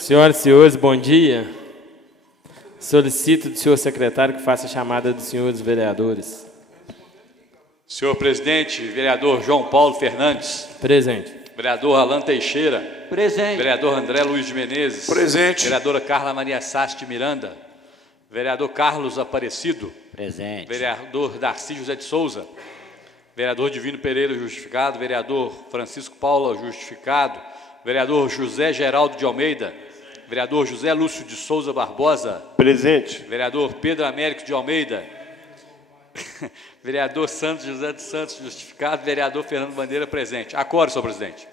Senhoras e senhores, bom dia. Solicito do senhor secretário que faça a chamada dos senhores vereadores. Senhor presidente, vereador João Paulo Fernandes. Presente. Vereador Alan Teixeira. Presente. Vereador André Luiz de Menezes. Presente. Vereadora Carla Maria Sassi de Miranda. Vereador Carlos Aparecido. Presente. Vereador Darcy José de Souza. Vereador Divino Pereira, justificado. Vereador Francisco Paula, justificado. Vereador José Geraldo de Almeida. Vereador José Lúcio de Souza Barbosa. Presente. Vereador Pedro Américo de Almeida. Vereador Santos José dos Santos, justificado. Vereador Fernando Bandeira, presente. Acordo, senhor presidente.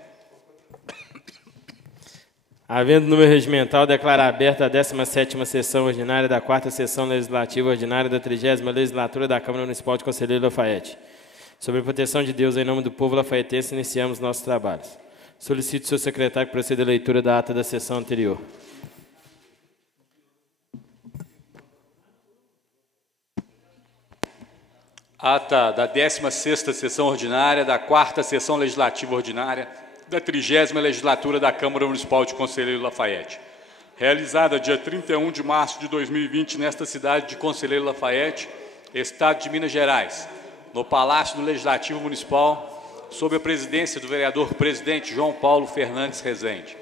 Havendo número regimental, declaro aberta a 17ª sessão ordinária da 4ª sessão legislativa ordinária da 30ª legislatura da Câmara Municipal de Conselheiro Lafaiete. Sob a proteção de Deus, em nome do povo lafaieteense, iniciamos nossos trabalhos. Solicito ao senhor secretário que proceda a leitura da ata da sessão anterior. Ata da 16ª sessão ordinária da 4ª sessão legislativa ordinária da 30ª legislatura da Câmara Municipal de Conselheiro Lafaiete. Realizada dia 31 de março de 2020 nesta cidade de Conselheiro Lafaiete, Estado de Minas Gerais, no Palácio do Legislativo Municipal, sob a presidência do vereador presidente João Paulo Fernandes Rezende.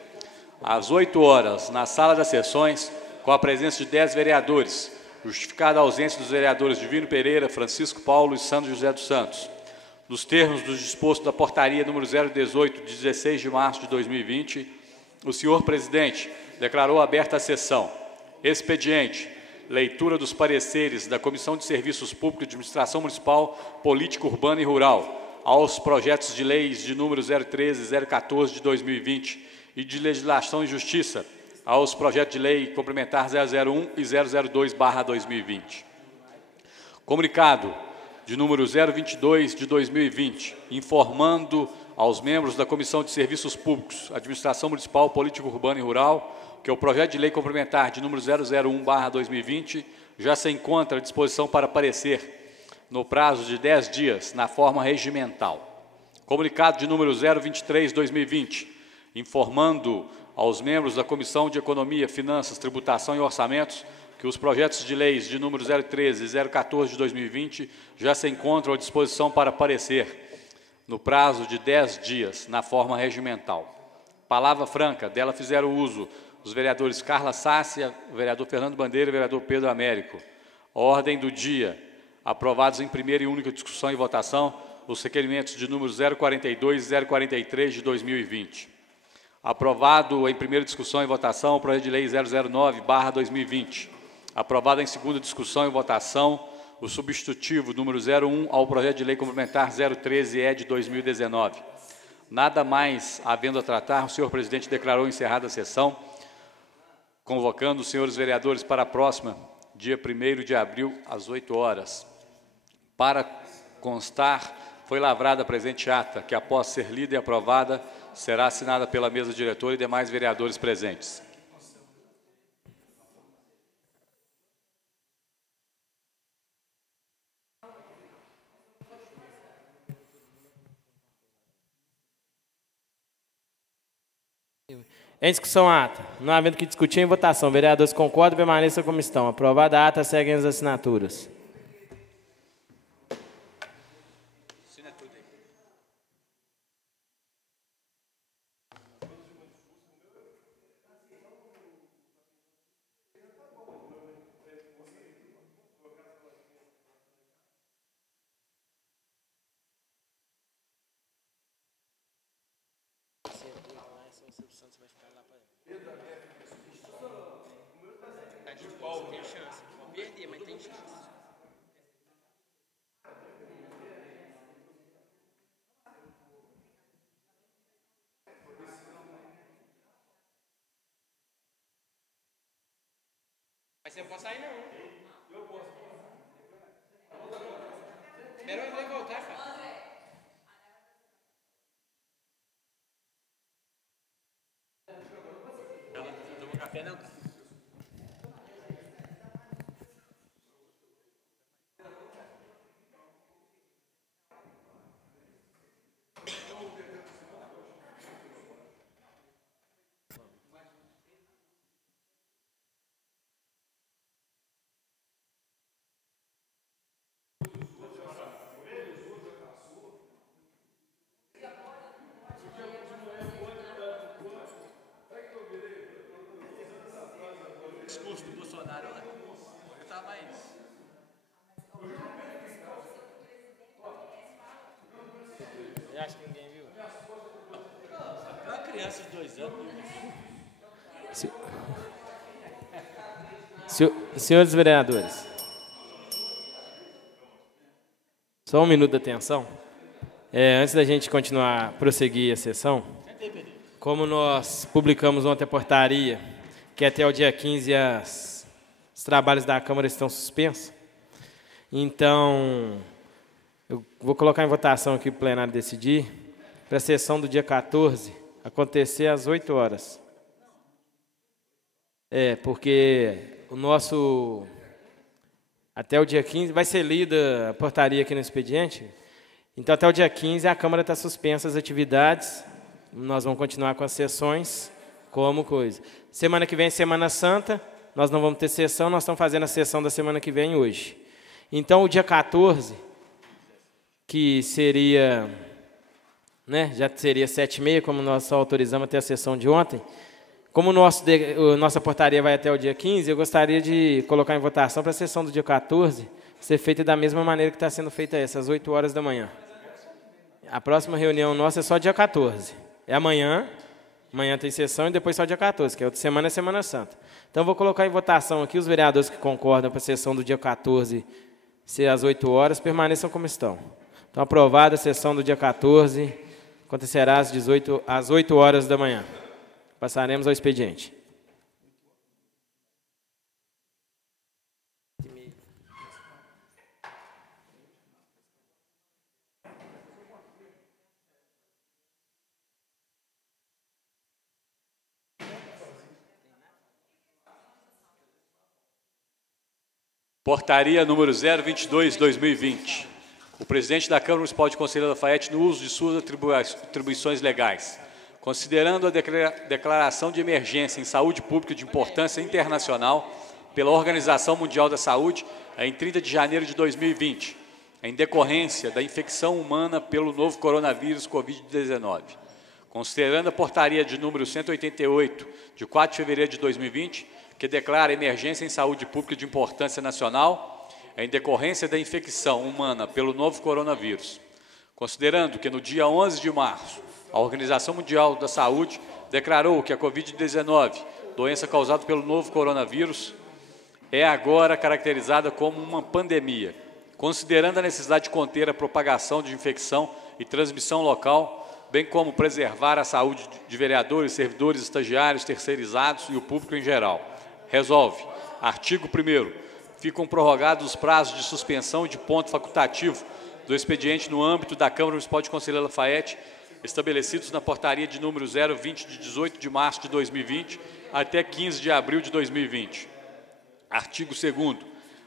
Às 8 horas, na sala das sessões, com a presença de 10 vereadores, justificada a ausência dos vereadores Divino Pereira, Francisco Paulo e Santos José dos Santos. Nos termos do disposto da portaria número 018, de 16 de março de 2020, o senhor presidente declarou aberta a sessão. Expediente: leitura dos pareceres da Comissão de Serviços Públicos de Administração Municipal, Política Urbana e Rural aos projetos de leis de número 013 e 014 de 2020 e de legislação e justiça, aos projetos de lei complementar 001 e 002/2020. Comunicado de número 022 de 2020, informando aos membros da Comissão de Serviços Públicos, Administração Municipal, Política Urbana e Rural, que o projeto de lei complementar de número 001/2020 já se encontra à disposição para parecer no prazo de 10 dias, na forma regimental. Comunicado de número 023/2020, informando aos membros da Comissão de Economia, Finanças, Tributação e Orçamentos que os projetos de leis de número 013 e 014 de 2020 já se encontram à disposição para parecer no prazo de 10 dias, na forma regimental. Palavra franca, dela fizeram uso os vereadores Carla Sassi, o vereador Fernando Bandeira e o vereador Pedro Américo. Ordem do dia: aprovados em primeira e única discussão e votação os requerimentos de número 042 e 043 de 2020. Aprovado em primeira discussão e votação o projeto de lei 009/2020. Aprovado em segunda discussão e votação o substitutivo número 01 ao projeto de lei complementar 013-E de 2019. Nada mais havendo a tratar, o senhor presidente declarou encerrada a sessão, convocando os senhores vereadores para a próxima, dia 1º de abril, às 8 horas. Para constar, foi lavrada a presente ata, que após ser lida e aprovada, será assinada pela mesa diretora e demais vereadores presentes. Em discussão a ata. Não havendo que discutir em votação, vereadores concordam, permaneçam como estão. Aprovada a ata, seguem as assinaturas. Tem chance. Vou perder, mas tem chance. Mas você não pode sair, não. Eu posso. Espera o André voltar, cara. Não tomou café, não, cara? discurso do Bolsonaro lá. Eu tava mais... Eu acho que ninguém viu. É uma criança de 2 anos. Senhores vereadores, só um minuto de atenção. Antes da gente continuar, prosseguir a sessão, como nós publicamos ontem a portaria, que até o dia 15 os trabalhos da Câmara estão suspensos, então eu vou colocar em votação aqui para o plenário decidir, para a sessão do dia 14 acontecer às 8 horas. Porque o nosso... Até o dia 15, vai ser lida a portaria aqui no expediente, então até o dia 15 a Câmara está suspensa as atividades, nós vamos continuar com as sessões como coisa. Semana que vem, Semana Santa, nós não vamos ter sessão, nós estamos fazendo a sessão da semana que vem hoje. Então o dia 14, que seria, já seria 7h30, como nós só autorizamos até a sessão de ontem, como nossa portaria vai até o dia 15, eu gostaria de colocar em votação para a sessão do dia 14 ser feita da mesma maneira que está sendo feita essa, às 8 horas da manhã. A próxima reunião nossa é só dia 14. É amanhã tem sessão e depois só dia 14, que a outra semana é Semana Santa. Então, eu vou colocar em votação aqui os vereadores que concordam para a sessão do dia 14 ser às 8 horas, permaneçam como estão. Então, aprovada a sessão do dia 14, acontecerá às 8 horas da manhã. Passaremos ao expediente. Portaria número 022/2020. O presidente da Câmara Municipal de Conselheiro Lafaiete, no uso de suas atribuições legais, considerando a declaração de emergência em saúde pública de importância internacional pela Organização Mundial da Saúde em 30 de janeiro de 2020, em decorrência da infecção humana pelo novo coronavírus Covid-19. Considerando a portaria de número 188, de 4 de fevereiro de 2020, que declara emergência em saúde pública de importância nacional em decorrência da infecção humana pelo novo coronavírus. Considerando que no dia 11 de março, a Organização Mundial da Saúde declarou que a Covid-19, doença causada pelo novo coronavírus, é agora caracterizada como uma pandemia. Considerando a necessidade de conter a propagação de infecção e transmissão local, bem como preservar a saúde de vereadores, servidores, estagiários, terceirizados e o público em geral. Resolve. Artigo 1º. Ficam prorrogados os prazos de suspensão de ponto facultativo do expediente no âmbito da Câmara Municipal de Conselheiro Lafaiete, estabelecidos na portaria de número 020, de 18 de março de 2020, até 15 de abril de 2020. Artigo 2º.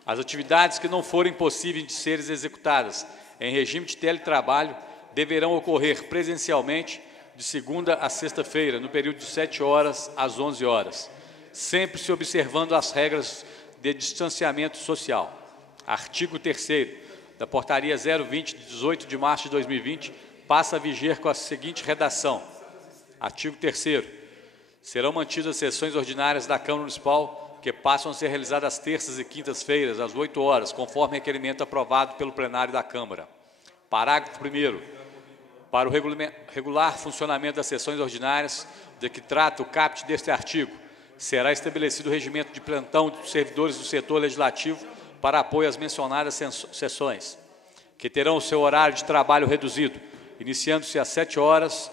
As atividades que não forem possíveis de serem executadas em regime de teletrabalho deverão ocorrer presencialmente de segunda a sexta-feira, no período de 7 horas às 11 horas, sempre se observando as regras de distanciamento social. Artigo 3º da portaria 020, de 18 de março de 2020, passa a viger com a seguinte redação. Artigo 3º. Serão mantidas as sessões ordinárias da Câmara Municipal, que passam a ser realizadas às terças e quintas-feiras, às 8 horas, conforme requerimento aprovado pelo plenário da Câmara. Parágrafo 1º. Para o regular funcionamento das sessões ordinárias, de que trata o caput deste artigo, será estabelecido o regimento de plantão dos servidores do setor legislativo para apoio às mencionadas sessões, que terão o seu horário de trabalho reduzido, iniciando-se às 7 horas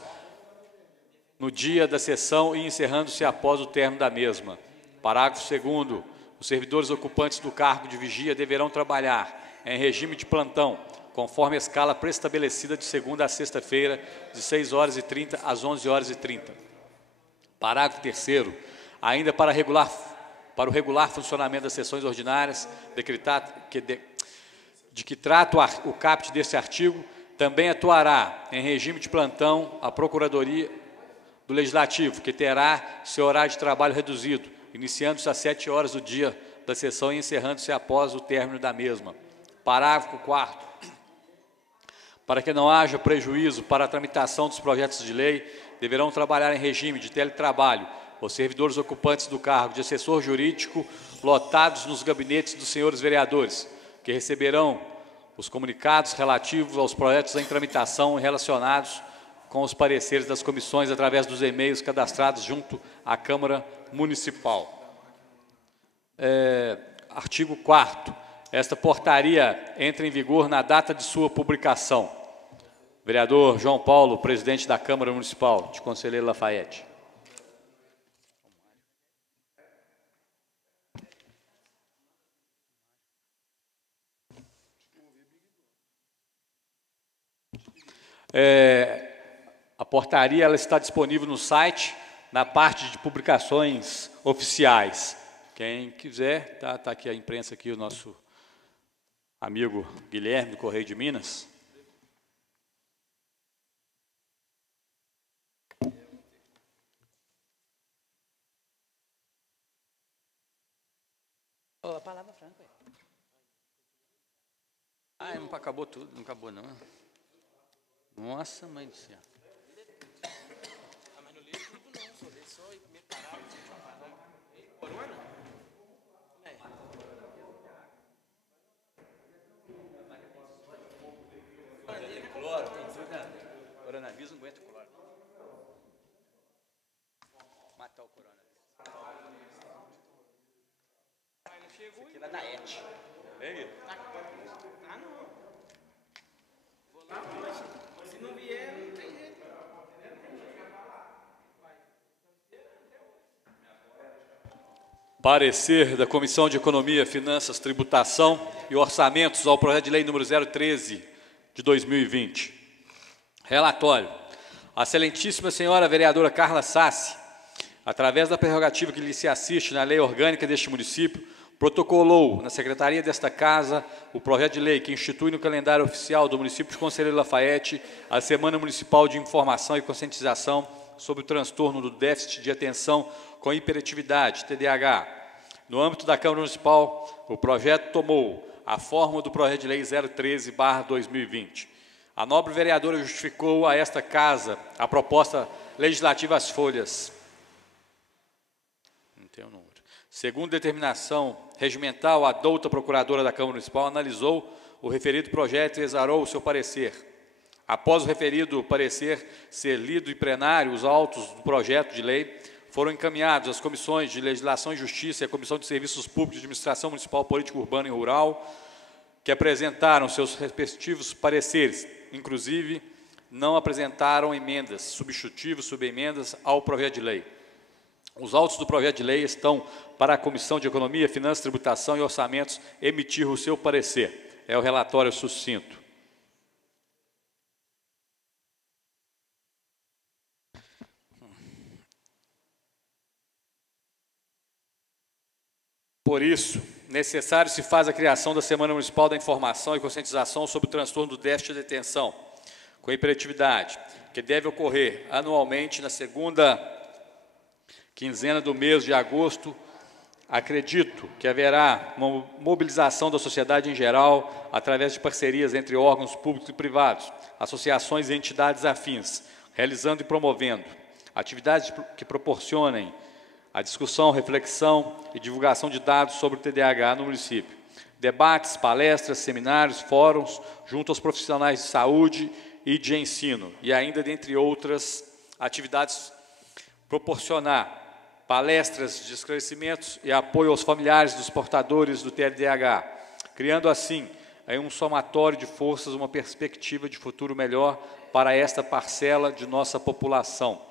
no dia da sessão e encerrando-se após o término da mesma. Parágrafo 2º. Os servidores ocupantes do cargo de vigia deverão trabalhar em regime de plantão, conforme a escala pré-estabelecida de segunda a sexta-feira, de 6h30 às 11h30. Parágrafo 3º. Ainda para o regular funcionamento das sessões ordinárias, de que trata o caput deste artigo, também atuará em regime de plantão a Procuradoria do Legislativo, que terá seu horário de trabalho reduzido, iniciando-se às 7 horas do dia da sessão e encerrando-se após o término da mesma. Parágrafo 4º. Para que não haja prejuízo para a tramitação dos projetos de lei, deverão trabalhar em regime de teletrabalho os servidores ocupantes do cargo de assessor jurídico lotados nos gabinetes dos senhores vereadores, que receberão os comunicados relativos aos projetos em tramitação e relacionados com os pareceres das comissões através dos e-mails cadastrados junto à Câmara Municipal. Artigo 4º. Esta portaria entra em vigor na data de sua publicação. Vereador João Paulo, presidente da Câmara Municipal de Conselheiro Lafaiete. A portaria ela está disponível no site, na parte de publicações oficiais. Quem quiser, tá aqui a imprensa, aqui o nosso amigo Guilherme, do Correio de Minas. A palavra franca. Não acabou tudo, não acabou não. Nossa, mãe do céu. Mas não lê tudo não, só lê só o primeiro parágrafo, última palavra. Corona? Cloro, coronavírus não aguenta cloro. Matar o coronavírus. Isso aqui era da ET. Não. Vou lá hoje. Se não vier, não tem jeito. Parecer da Comissão de Economia, Finanças, Tributação e Orçamentos ao projeto de lei número 013 de 2020. Relatório. A excelentíssima senhora vereadora Carla Sassi, através da prerrogativa que lhe se assiste na lei orgânica deste município, protocolou na secretaria desta casa o projeto de lei que institui no calendário oficial do município de Conselheiro Lafaiete a Semana Municipal de Informação e Conscientização sobre o transtorno do déficit de atenção com hiperatividade, TDAH. No âmbito da Câmara Municipal, o projeto tomou a forma do projeto de lei 013/2020. A nobre vereadora justificou a esta casa a proposta legislativa às folhas. Não tem o número. Segundo determinação regimental, a douta procuradora da Câmara Municipal analisou o referido projeto e exarou o seu parecer. Após o referido parecer ser lido em plenário, os autos do projeto de lei foram encaminhados às comissões de Legislação e Justiça e à Comissão de Serviços Públicos de Administração Municipal, Política Urbana e Rural, que apresentaram seus respectivos pareceres. Inclusive, não apresentaram emendas, substitutivos, subemendas ao projeto de lei. Os autos do projeto de lei estão para a Comissão de Economia, Finanças, Tributação e Orçamentos emitir o seu parecer. É o relatório sucinto. Por isso, necessário se faz a criação da Semana Municipal da Informação e Conscientização sobre o transtorno do déficit de atenção com hiperatividade, que deve ocorrer anualmente na segunda quinzena do mês de agosto. Acredito que haverá uma mobilização da sociedade em geral, através de parcerias entre órgãos públicos e privados, associações e entidades afins, realizando e promovendo atividades que proporcionem a discussão, reflexão e divulgação de dados sobre o TDAH no município. Debates, palestras, seminários, fóruns, junto aos profissionais de saúde e de ensino, e ainda, dentre outras atividades, proporcionar palestras de esclarecimentos e apoio aos familiares dos portadores do TDAH, criando assim, em um somatório de forças, uma perspectiva de futuro melhor para esta parcela de nossa população.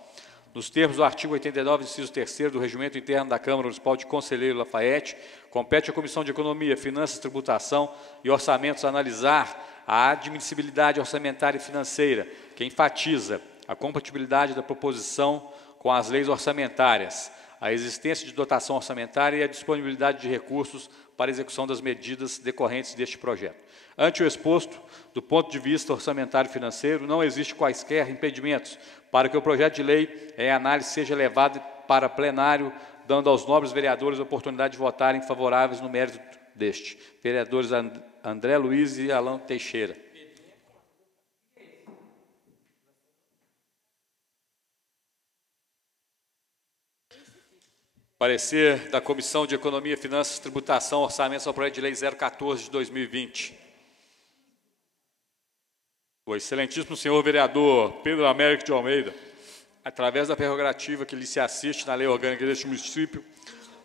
Nos termos do artigo 89, inciso 3º do Regimento Interno da Câmara Municipal de Conselheiro Lafaiete, compete à Comissão de Economia, Finanças, Tributação e Orçamentos analisar a admissibilidade orçamentária e financeira, que enfatiza a compatibilidade da proposição com as leis orçamentárias, a existência de dotação orçamentária e a disponibilidade de recursos para a execução das medidas decorrentes deste projeto. Ante o exposto, do ponto de vista orçamentário e financeiro, não existe quaisquer impedimentos para que o projeto de lei em análise seja levado para plenário, dando aos nobres vereadores a oportunidade de votarem favoráveis no mérito deste. Vereadores André Luiz e Alan Teixeira. Parecer da Comissão de Economia, Finanças, Tributação, Orçamentos ao Projeto de Lei 014 de 2020. O excelentíssimo senhor vereador Pedro Américo de Almeida, através da prerrogativa que lhe se assiste na lei orgânica deste município,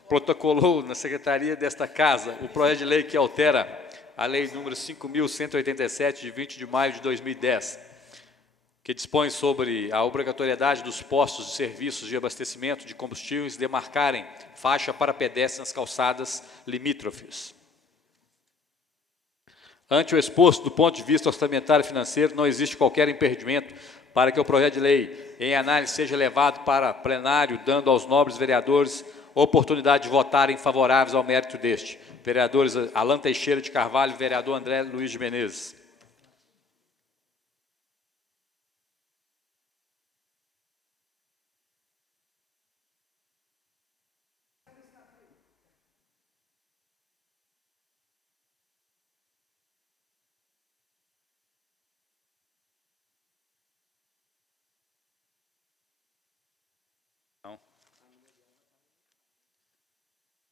protocolou na secretaria desta Casa o projeto de lei que altera a lei número 5.187, de 20 de maio de 2010, que dispõe sobre a obrigatoriedade dos postos de serviços de abastecimento de combustíveis demarcarem faixa para pedestres nas calçadas limítrofes. Ante o exposto do ponto de vista orçamentário e financeiro, não existe qualquer impedimento para que o projeto de lei em análise seja levado para plenário, dando aos nobres vereadores oportunidade de votarem favoráveis ao mérito deste. Vereadores Alan Teixeira de Carvalho e vereador André Luiz de Menezes.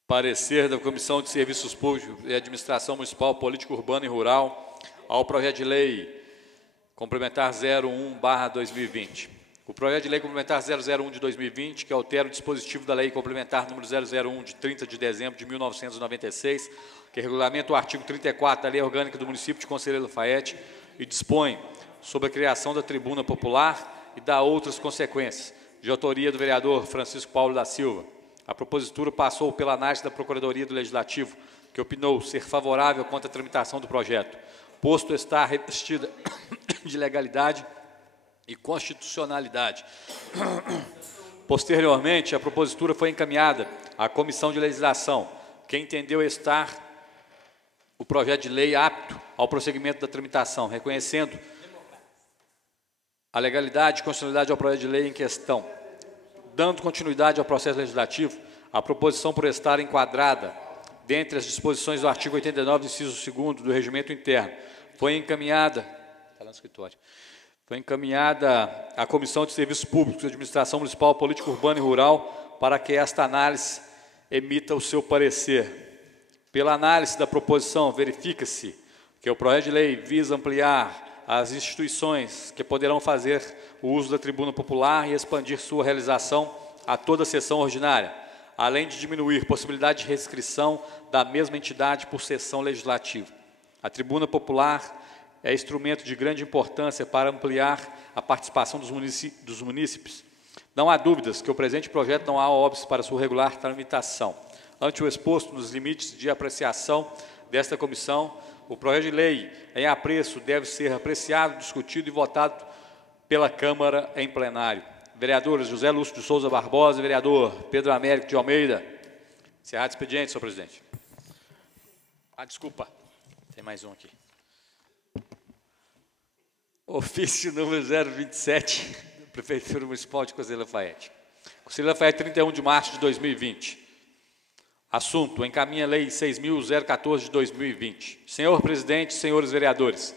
Parecer da Comissão de Serviços Públicos e Administração Municipal, Política Urbana e Rural ao projeto de lei complementar 01/2020. O projeto de lei complementar 001 de 2020, que altera o dispositivo da lei complementar número 001 de 30 de dezembro de 1996, que regulamenta o artigo 34 da Lei Orgânica do Município de Conselheiro Lafaiete e dispõe sobre a criação da tribuna popular e dá outras consequências, de autoria do vereador Francisco Paulo da Silva. A propositura passou pela análise da Procuradoria do Legislativo, que opinou ser favorável quanto à tramitação do projeto, posto estar revestida de legalidade e constitucionalidade. Posteriormente, a propositura foi encaminhada à Comissão de Legislação, que entendeu estar o projeto de lei apto ao prosseguimento da tramitação, reconhecendo a legalidade e constitucionalidade ao projeto de lei em questão. Dando continuidade ao processo legislativo, a proposição, por estar enquadrada dentre as disposições do artigo 89, inciso 2º do Regimento Interno, foi encaminhada à Comissão de Serviços Públicos, Administração Municipal, Política Urbana e Rural, para que esta análise emita o seu parecer. Pela análise da proposição, verifica-se que o projeto de lei visa ampliar as instituições que poderão fazer o uso da tribuna popular e expandir sua realização a toda a sessão ordinária, além de diminuir possibilidade de restrição da mesma entidade por sessão legislativa. A tribuna popular é instrumento de grande importância para ampliar a participação dos munícipes. Não há dúvidas que o presente projeto não há óbices para sua regular tramitação. Ante o exposto nos limites de apreciação desta comissão, o projeto de lei em apreço deve ser apreciado, discutido e votado pela Câmara em plenário. Vereadores José Lúcio de Souza Barbosa e vereador Pedro Américo de Almeida. Encerrado o expediente, senhor presidente. Desculpa, tem mais um aqui. Ofício número 027, da Prefeitura Municipal de Conselheiro Lafaiete. Conselheiro Lafaiete, 31 de março de 2020. Assunto: encaminha a Lei 6.014 de 2020. Senhor presidente, senhores vereadores,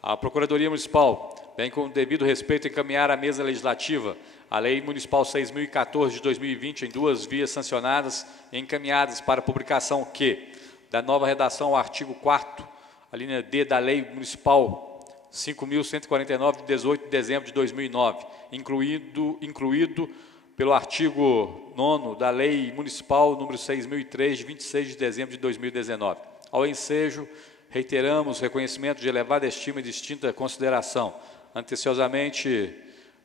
a Procuradoria Municipal vem com o devido respeito encaminhar à mesa legislativa a Lei Municipal 6.014 de 2020 em duas vias sancionadas e encaminhadas para publicação que, da nova redação ao artigo 4º, a linha D da Lei Municipal 5.149 de 18 de dezembro de 2009, incluído pelo artigo 9º da Lei Municipal número 6.003, de 26 de dezembro de 2019. Ao ensejo, reiteramos reconhecimento de elevada estima e distinta consideração. Anteciosamente,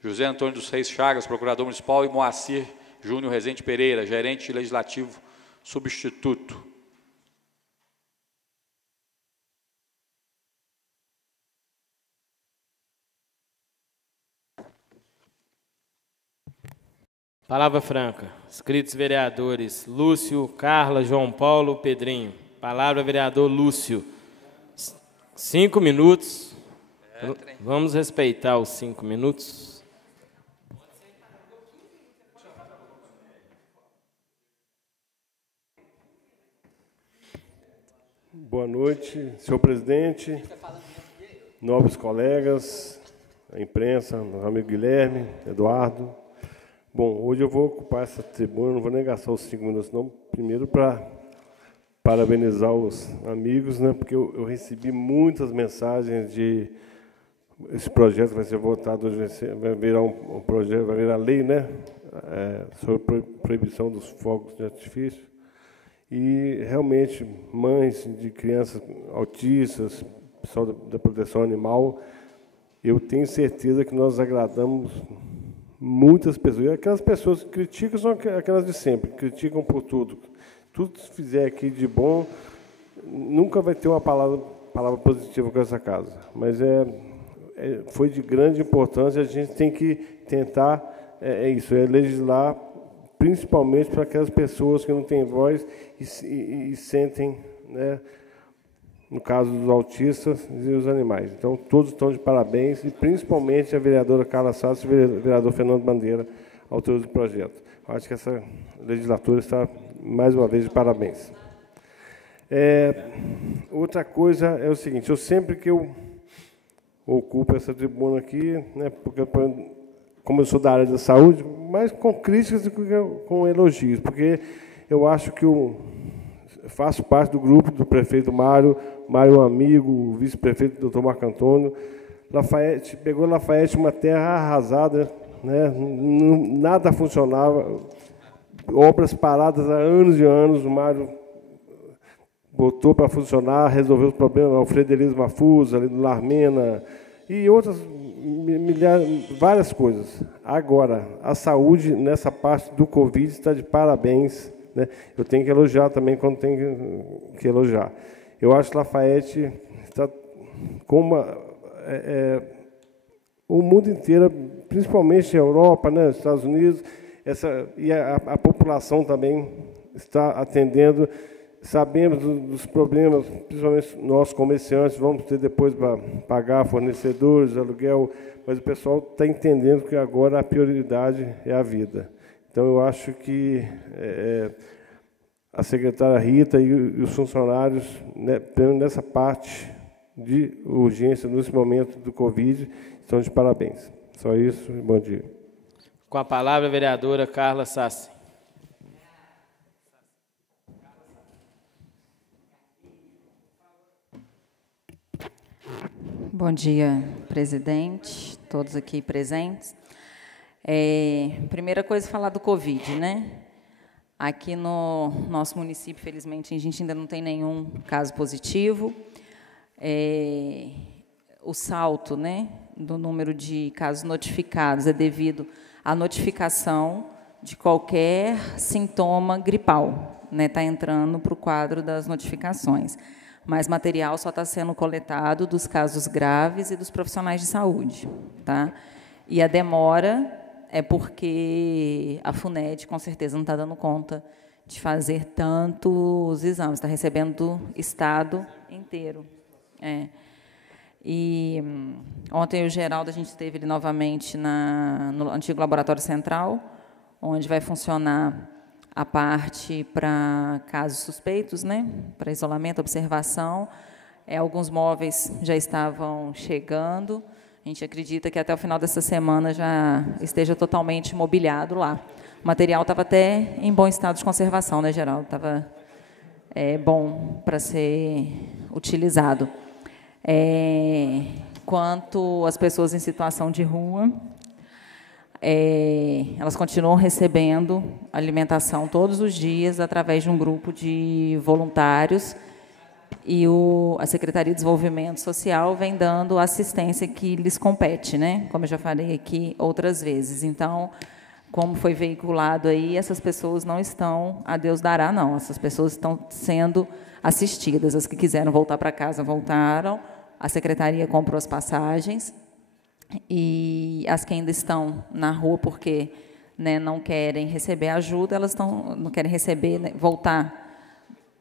José Antônio dos Reis Chagas, Procurador Municipal, e Moacir Júnior Rezende Pereira, Gerente Legislativo Substituto. Palavra franca. Inscritos vereadores Lúcio, Carla, João Paulo, Pedrinho. Palavra vereador Lúcio. 5 minutos. Vamos respeitar os 5 minutos. Boa noite, senhor presidente, nobres colegas, a imprensa, meu amigo Guilherme, Eduardo. Bom, hoje eu vou ocupar essa tribuna, não vou nem gastar os 5 minutos, não. Primeiro, para parabenizar os amigos, né, porque eu recebi muitas mensagens de... Esse projeto vai ser votado, hoje vai virar um projeto, vai virar lei, né, sobre proibição dos fogos de artifício. E, realmente, mães de crianças autistas, pessoal da proteção animal, eu tenho certeza que nós agradamos muitas pessoas. E aquelas pessoas que criticam são aquelas de sempre, criticam por tudo. Tudo que se fizer aqui de bom, nunca vai ter uma palavra positiva com essa casa. Mas foi de grande importância, a gente tem que tentar, legislar, principalmente para aquelas pessoas que não têm voz e sentem, né, no caso dos autistas e os animais. Então, todos estão de parabéns, e principalmente a vereadora Carla Sassi e o vereador Fernando Bandeira, autores do projeto. Acho que essa legislatura está, mais uma vez, de parabéns. Outra coisa é o seguinte, sempre que eu ocupo essa tribuna aqui, né, porque, como eu sou da área da saúde, mais com críticas do que com elogios, porque eu acho que faço parte do grupo do prefeito Mário é um amigo, o vice-prefeito doutor Marco Antônio. Lafayette, pegou Lafayette, uma terra arrasada, né, nada funcionava, obras paradas há anos e anos, o Mário botou para funcionar, resolveu os problemas, o Frederico Mafusa, ali do Larmena, e outras, várias coisas. Agora, a saúde, nessa parte do Covid, está de parabéns, né? Eu tenho que elogiar também quando tenho que elogiar. Eu acho que Lafayette está com o mundo inteiro, principalmente a Europa, né, os Estados Unidos, e a população também está atendendo. Sabemos dos problemas, principalmente nós comerciantes, vamos ter depois para pagar fornecedores, aluguel, mas o pessoal está entendendo que agora a prioridade é a vida. Então, eu acho que a secretária Rita e os funcionários, né, nessa parte de urgência, nesse momento do Covid, estão de parabéns. Só isso, e bom dia. Com a palavra, a vereadora Carla Sassi. Bom dia, presidente, todos aqui presentes. Primeira coisa, falar do Covid, né? Aqui no nosso município, felizmente, a gente ainda não tem nenhum caso positivo. O salto, né, do número de casos notificados é devido à notificação de qualquer sintoma gripal, né? Está entrando para o quadro das notificações. Mas material só está sendo coletado dos casos graves e dos profissionais de saúde, tá? E a demora é porque a FUNED, com certeza, não está dando conta de fazer tantos exames, está recebendo do estado inteiro. E ontem o Geraldo, a gente esteve ele novamente no antigo laboratório central, onde vai funcionar a parte para casos suspeitos, né, para isolamento, observação. Alguns móveis já estavam chegando. A gente acredita que até o final dessa semana já esteja totalmente mobiliado lá. O material estava até em bom estado de conservação, né, Geraldo? Estava bom para ser utilizado. Quanto às pessoas em situação de rua, elas continuam recebendo alimentação todos os dias através de um grupo de voluntários, e a Secretaria de Desenvolvimento Social vem dando a assistência que lhes compete, né? Como eu já falei aqui outras vezes. Então, como foi veiculado aí, essas pessoas não estão, a Deus dará, não. Essas pessoas estão sendo assistidas. As que quiseram voltar para casa, voltaram. A Secretaria comprou as passagens. E as que ainda estão na rua porque, né, não querem receber ajuda, elas não querem receber, né, voltar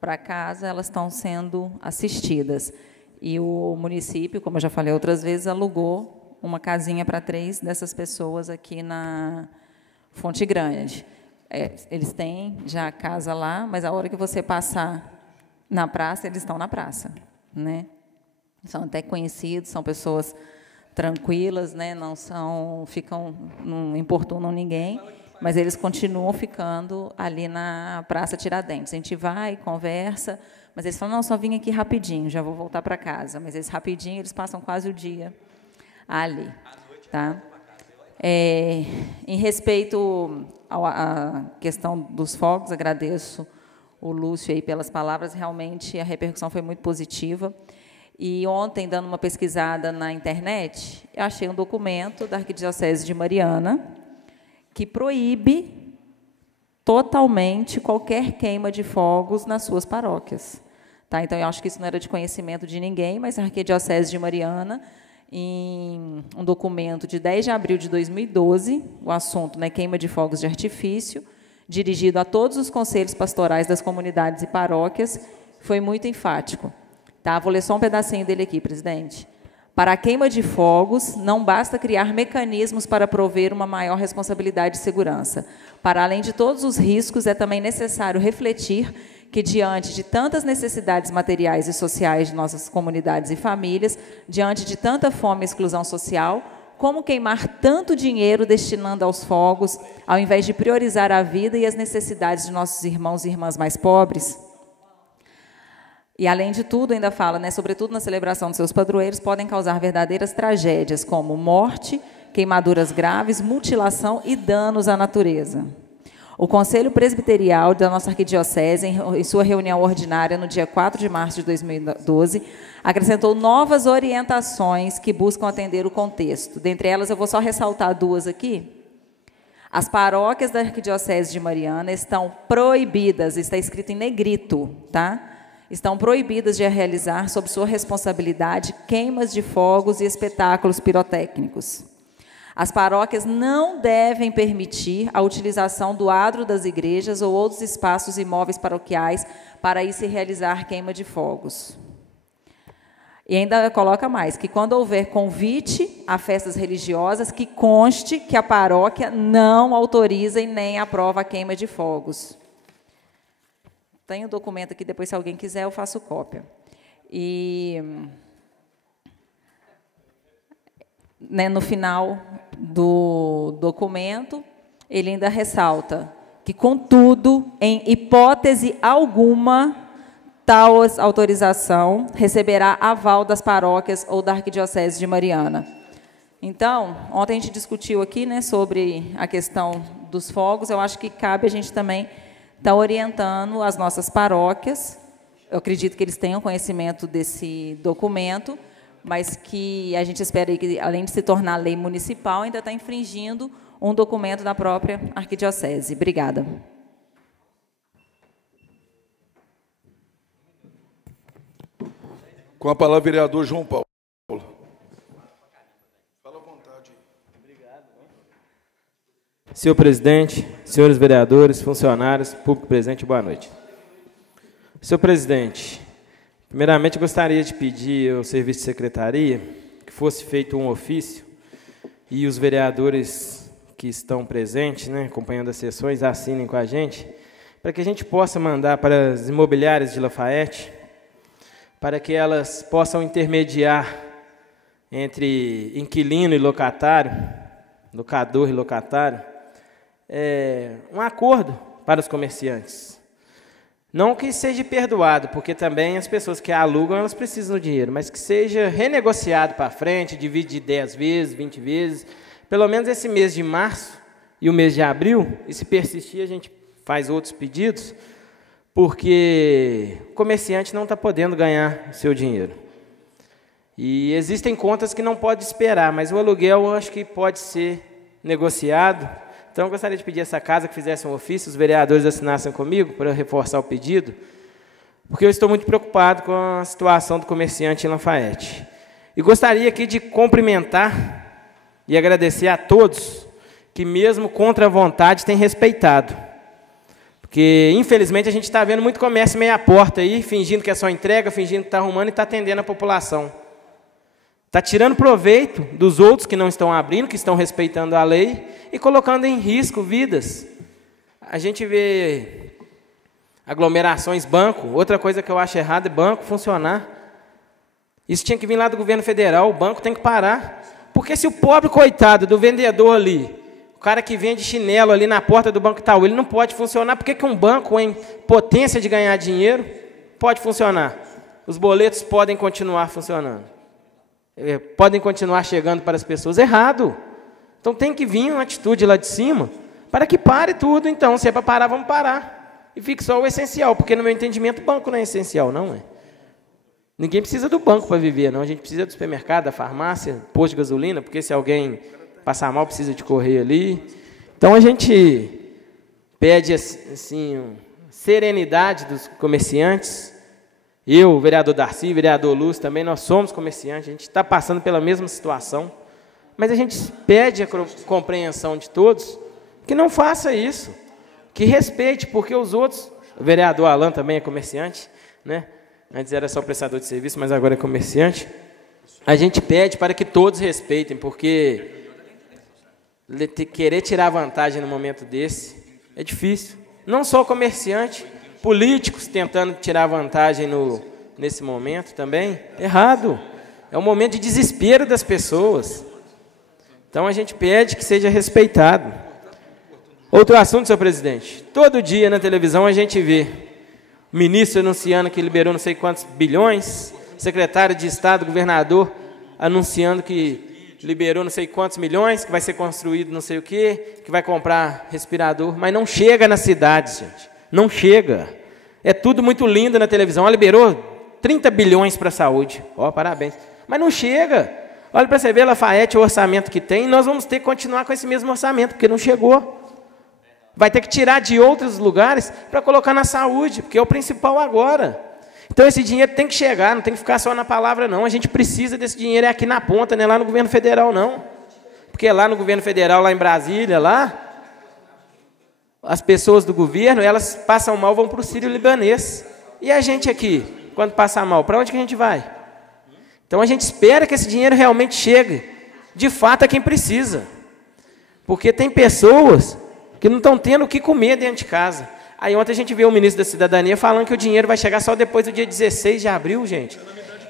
para casa, elas estão sendo assistidas. E o município, como eu já falei outras vezes, alugou uma casinha para 3 dessas pessoas aqui na Fonte Grande. Eles têm já a casa lá, mas a hora que você passar na praça, eles estão na praça, né? São até conhecidos, são pessoas tranquilas, né? Não importunam ninguém. mas eles continuam ficando ali na Praça Tiradentes. A gente vai, conversa, mas eles falam, não, só vim aqui rapidinho, já vou voltar para casa. Mas eles rapidinho, eles passam quase o dia ali. Tá? Em respeito à questão dos fogos, agradeço o Lúcio aí pelas palavras, realmente a repercussão foi muito positiva. E ontem, dando uma pesquisada na internet, eu achei um documento da Arquidiocese de Mariana que proíbe totalmente qualquer queima de fogos nas suas paróquias. Tá? Então, eu acho que isso não era de conhecimento de ninguém, mas a Arquidiocese de Mariana, em um documento de 10 de abril de 2012, o assunto, né, queima de fogos de artifício, dirigido a todos os conselhos pastorais das comunidades e paróquias, foi muito enfático. Tá? Vou ler só um pedacinho dele aqui, presidente. Para a queima de fogos, não basta criar mecanismos para prover uma maior responsabilidade de segurança. Para além de todos os riscos, é também necessário refletir que, diante de tantas necessidades materiais e sociais de nossas comunidades e famílias, diante de tanta fome e exclusão social, como queimar tanto dinheiro destinando aos fogos, ao invés de priorizar a vida e as necessidades de nossos irmãos e irmãs mais pobres? E, além de tudo, ainda fala, né, sobretudo na celebração dos seus padroeiros, podem causar verdadeiras tragédias, como morte, queimaduras graves, mutilação e danos à natureza. O Conselho Presbiterial da nossa Arquidiocese, em sua reunião ordinária no dia 4 de março de 2012, acrescentou novas orientações que buscam atender o contexto. Dentre elas, eu vou só ressaltar duas aqui. As paróquias da Arquidiocese de Mariana estão proibidas, está escrito em negrito, tá? Estão proibidas de realizar, sob sua responsabilidade, queimas de fogos e espetáculos pirotécnicos. As paróquias não devem permitir a utilização do adro das igrejas ou outros espaços imóveis paroquiais para aí se realizar queima de fogos. E ainda coloca mais, que quando houver convite a festas religiosas, que conste que a paróquia não autoriza e nem aprova a queima de fogos. Tem o documento aqui, depois se alguém quiser eu faço cópia. E, né, no final do documento, ele ainda ressalta que, contudo, em hipótese alguma, tal autorização receberá aval das paróquias ou da Arquidiocese de Mariana. Então, ontem a gente discutiu aqui, né, sobre a questão dos fogos, eu acho que cabe a gente também estar orientando as nossas paróquias, eu acredito que eles tenham conhecimento desse documento, mas que a gente espera aí que, além de se tornar lei municipal, ainda está infringindo um documento da própria Arquidiocese. Obrigada. Com a palavra, vereador João Paulo. Fala à vontade. Obrigado. Senhor presidente, senhores vereadores, funcionários, público presente, boa noite. Senhor presidente, primeiramente, gostaria de pedir ao serviço de secretaria que fosse feito um ofício e os vereadores que estão presentes, né, acompanhando as sessões, assinem com a gente, para que a gente possa mandar para as imobiliárias de Lafayette, para que elas possam intermediar entre inquilino e locatário, locador e locatário, um acordo para os comerciantes. Não que seja perdoado, porque também as pessoas que alugam, elas precisam do dinheiro, mas que seja renegociado para frente, divide de 10 vezes, 20 vezes, pelo menos esse mês de março e o mês de abril, e se persistir a gente faz outros pedidos, porque o comerciante não está podendo ganhar o seu dinheiro. E existem contas que não pode esperar, mas o aluguel eu acho que pode ser negociado. Então, eu gostaria de pedir a essa casa que fizesse um ofício, os vereadores assinassem comigo para reforçar o pedido, porque eu estou muito preocupado com a situação do comerciante em Lafayette. E gostaria aqui de cumprimentar e agradecer a todos que, mesmo contra a vontade, têm respeitado. Porque, infelizmente, a gente está vendo muito comércio meia porta aí, fingindo que é só entrega, fingindo que está arrumando e está atendendo a população. Está tirando proveito dos outros que não estão abrindo, que estão respeitando a lei e colocando em risco vidas. A gente vê aglomerações, banco. Outra coisa que eu acho errado é banco funcionar. Isso tinha que vir lá do governo federal, o banco tem que parar. Porque se o pobre coitado do vendedor ali O cara que vende chinelo ali na porta do Banco Itaú, ele não pode funcionar. Por que um banco em potência de ganhar dinheiro pode funcionar? Os boletos podem continuar funcionando. Podem continuar chegando para as pessoas. Errado. Então tem que vir uma atitude lá de cima para que pare tudo. Então, se é para parar, vamos parar. E fique só o essencial, porque no meu entendimento o banco não é essencial, não é? Ninguém precisa do banco para viver, não. A gente precisa do supermercado, da farmácia, posto de gasolina, porque se alguém passar mal, precisa de correr ali. Então, a gente pede assim, serenidade dos comerciantes. Eu, o vereador Darcy, o vereador Lúcio, também nós somos comerciantes, a gente está passando pela mesma situação, mas a gente pede a compreensão de todos que não faça isso, que respeite, porque os outros, o vereador Alan também é comerciante, né? Antes era só prestador de serviço, mas agora é comerciante. A gente pede para que todos respeitem, porque querer tirar vantagem no momento desse é difícil. Não só o comerciante, políticos tentando tirar vantagem nesse momento também, errado. É um momento de desespero das pessoas. Então a gente pede que seja respeitado. Outro assunto, senhor presidente. Todo dia na televisão a gente vê o ministro anunciando que liberou não sei quantos bilhões, secretário de Estado, governador, anunciando que liberou não sei quantos milhões, que vai ser construído não sei o quê, que vai comprar respirador, mas não chega nas cidades, gente. Não chega. É tudo muito lindo na televisão. Ela liberou 30 bilhões para a saúde. Ó, parabéns. Mas não chega. Olha para você ver, Lafayette, o orçamento que tem, nós vamos ter que continuar com esse mesmo orçamento, porque não chegou. Vai ter que tirar de outros lugares para colocar na saúde, porque é o principal agora. Então esse dinheiro tem que chegar, não tem que ficar só na palavra, não. A gente precisa desse dinheiro aqui na ponta, não é lá no governo federal, não. Porque lá no governo federal, lá em Brasília, lá, as pessoas do governo, elas passam mal, vão para o sírio-libanês. E a gente aqui, quando passa mal, para onde que a gente vai? Então a gente espera que esse dinheiro realmente chegue, de fato, a quem precisa. Porque tem pessoas que não estão tendo o que comer dentro de casa. Aí ontem a gente viu o ministro da Cidadania falando que o dinheiro vai chegar só depois do dia 16 de abril, gente.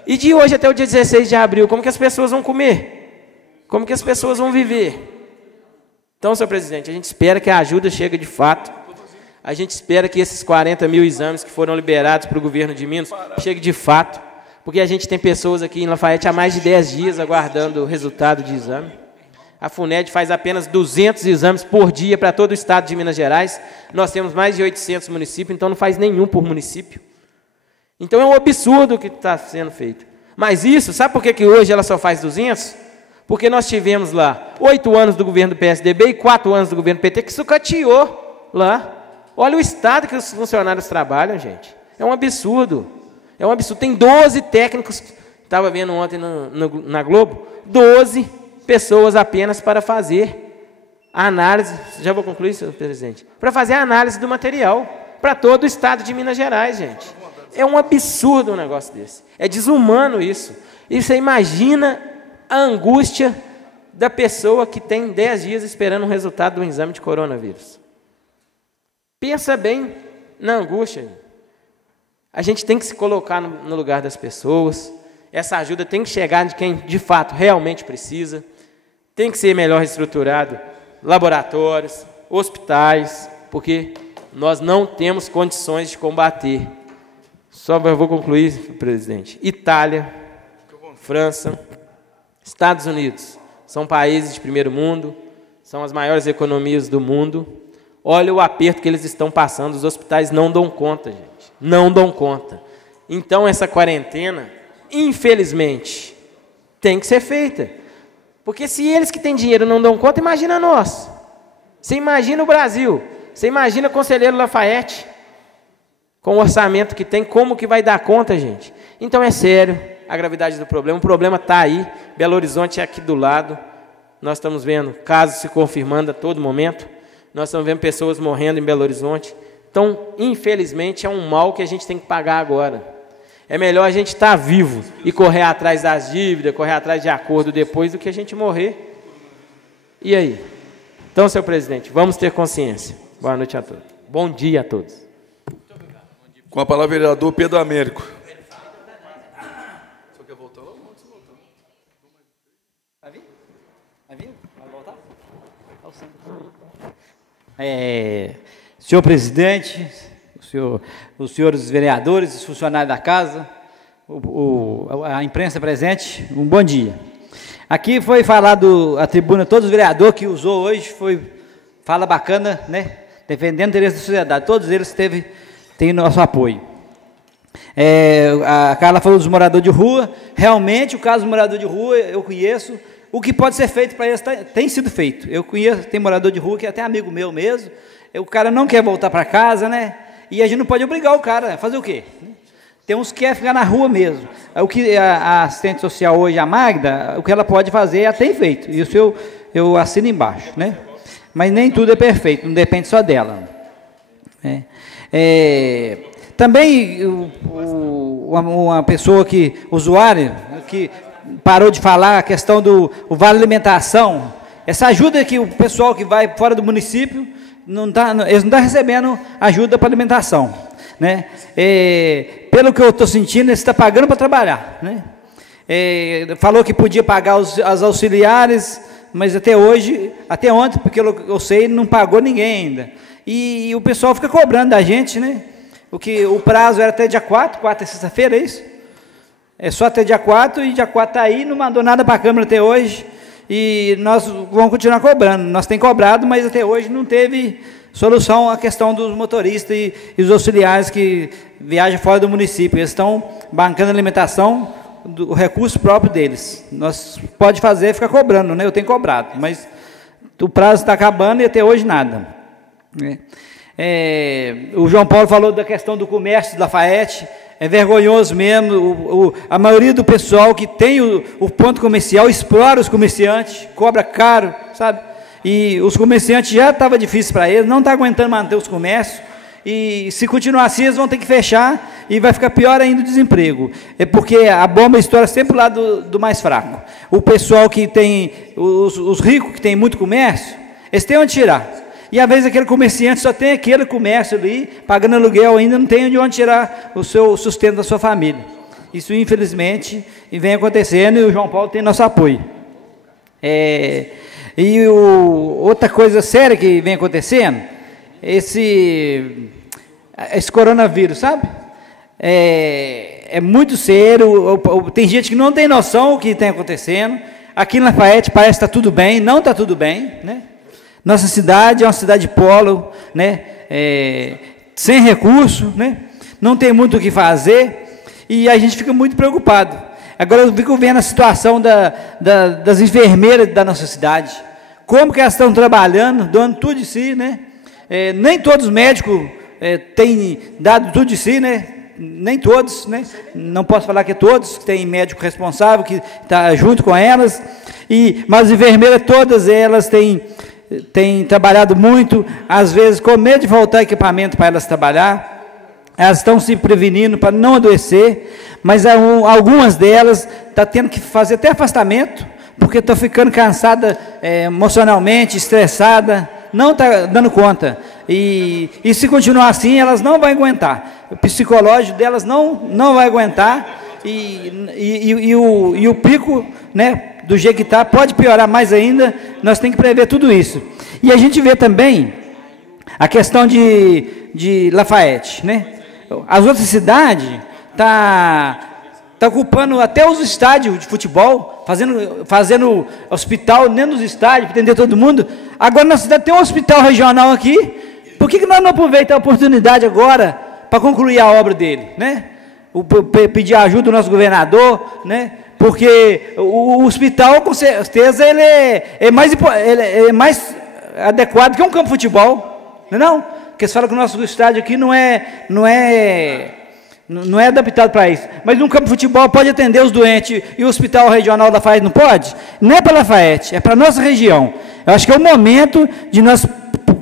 E de hoje até o dia 16 de abril, como que as pessoas vão comer? Como que as pessoas vão viver? Então, senhor presidente, a gente espera que a ajuda chegue de fato. A gente espera que esses 40 mil exames que foram liberados para o governo de Minas cheguem de fato. Porque a gente tem pessoas aqui em Lafayette há mais de 10 dias aguardando o resultado de exame. A FUNED faz apenas 200 exames por dia para todo o estado de Minas Gerais. Nós temos mais de 800 municípios, então não faz nenhum por município. Então é um absurdo o que está sendo feito. Mas isso, sabe por que hoje ela só faz 200? Porque nós tivemos lá 8 anos do governo do PSDB e 4 anos do governo PT que sucateou lá. Olha o estado que os funcionários trabalham, gente. É um absurdo. É um absurdo. Tem 12 técnicos, estava vendo ontem na Globo, 12 pessoas apenas para fazer a análise, já vou concluir, senhor presidente, para fazer a análise do material para todo o estado de Minas Gerais, gente. É um absurdo um negócio desse. É desumano isso. E você imagina a angústia da pessoa que tem 10 dias esperando o resultado do exame de coronavírus. Pensa bem na angústia. A gente tem que se colocar no lugar das pessoas. Essa ajuda tem que chegar de quem, de fato, realmente precisa. Tem que ser melhor estruturado laboratórios, hospitais, porque nós não temos condições de combater. Só vou concluir, presidente. Itália, França, Estados Unidos, são países de primeiro mundo, são as maiores economias do mundo. Olha o aperto que eles estão passando, os hospitais não dão conta, gente. Não dão conta. Então, essa quarentena, infelizmente, tem que ser feita. Porque se eles que têm dinheiro não dão conta, imagina nós. Você imagina o Brasil. Você imagina o conselheiro Lafayette, com o orçamento que tem, como que vai dar conta, gente? Então é sério a gravidade do problema. O problema está aí. Belo Horizonte é aqui do lado. Nós estamos vendo casos se confirmando a todo momento. Nós estamos vendo pessoas morrendo em Belo Horizonte. Então, infelizmente, é um mal que a gente tem que pagar agora. É melhor a gente estar vivo e correr atrás das dívidas, correr atrás de acordo depois do que a gente morrer. E aí? Então, senhor presidente, vamos ter consciência. Boa noite a todos. Bom dia a todos. Com a palavra, vereador Pedro Américo. Só quer voltar lá? Vai vir? Vai vir? Vai voltar? Senhor presidente, os senhores vereadores, os funcionários da casa, a imprensa presente, um bom dia. Aqui foi falado, a tribuna, todos os vereadores que usou hoje, fala bacana, né? Defendendo o interesse da sociedade, todos eles têm nosso apoio. A Carla falou dos moradores de rua, realmente o caso do morador de rua eu conheço, o que pode ser feito para eles tem sido feito. Eu conheço, tem morador de rua que é até amigo meu mesmo, o cara não quer voltar para casa, né? E a gente não pode obrigar o cara a fazer o quê? Tem uns que querem ficar na rua mesmo. O que a assistente social hoje, a Magda, o que ela pode fazer, ela tem feito. Isso eu assino embaixo, né? Mas nem tudo é perfeito, não depende só dela. Também uma pessoa usuário, que parou de falar a questão do vale alimentação, essa ajuda que o pessoal que vai fora do município, eles não estão recebendo ajuda para alimentação, né? Pelo que eu estou sentindo, eles estão pagando para trabalhar, né? Falou que podia pagar as auxiliares, mas até ontem, porque eu sei, não pagou ninguém ainda. E o pessoal fica cobrando da gente, né? O prazo era até dia 4 é sexta-feira, é isso? É só até dia 4, e dia 4 está aí, não mandou nada para a Câmara até hoje, e nós vamos continuar cobrando. Nós temos cobrado, mas até hoje não teve solução a questão dos motoristas e os auxiliares que viajam fora do município. Eles estão bancando a alimentação do recurso próprio deles. Nós pode fazer, ficar cobrando, né? Eu tenho cobrado, mas o prazo está acabando e até hoje nada. O João Paulo falou da questão do comércio de Lafayette. É vergonhoso mesmo, a maioria do pessoal que tem o ponto comercial explora os comerciantes, cobra caro, sabe? E os comerciantes já estava difícil para eles, não está aguentando manter os comércios, e se continuar assim, eles vão ter que fechar, e vai ficar pior ainda o desemprego. É porque a bomba estoura sempre lá do mais fraco. O pessoal que tem, os ricos que tem muito comércio, eles têm onde tirar. E às vezes aquele comerciante só tem aquele comércio ali, pagando aluguel ainda, não tem de onde tirar o seu sustento da sua família. Isso, infelizmente, vem acontecendo, e o João Paulo tem nosso apoio. Outra coisa séria que vem acontecendo, esse coronavírus, sabe? É muito sério, tem gente que não tem noção do que está acontecendo. Aqui em Lafayette parece que está tudo bem, não está tudo bem, né? Nossa cidade é uma cidade polo, né? Sem recurso, né? Não tem muito o que fazer, e a gente fica muito preocupado. Agora eu fico vendo a situação das enfermeiras da nossa cidade, como que elas estão trabalhando, dando tudo de si, né? Nem todos os médicos têm dado tudo de si, né? Nem todos, né? Não posso falar que todos, tem médico responsável que está junto com elas, mas as enfermeiras todas elas têm trabalhado muito, às vezes com medo de faltar equipamento para elas trabalhar. Elas estão se prevenindo para não adoecer, mas algumas delas estão tendo que fazer até afastamento, porque estão ficando cansadas emocionalmente, estressada, não está dando conta. E se continuar assim, elas não vão aguentar. O psicológico delas não vai aguentar, e o pico, né, do jeito que está, pode piorar mais ainda. Nós temos que prever tudo isso. E a gente vê também a questão de Lafayette, né? As outras cidades tá ocupando até os estádios de futebol, fazendo hospital dentro dos estádios, para atender todo mundo. Agora na cidade tem um hospital regional aqui, por que nós não aproveitamos a oportunidade agora para concluir a obra dele, né? Pedir ajuda do nosso governador, né? Porque o hospital, com certeza, ele é mais adequado que um campo de futebol, não é não? Porque eles falam que o nosso estádio aqui não é adaptado para isso. Mas um campo de futebol pode atender os doentes, e o hospital regional da Lafayette não pode? Não é para Lafayette, é para a nossa região. Eu acho que é o momento de nós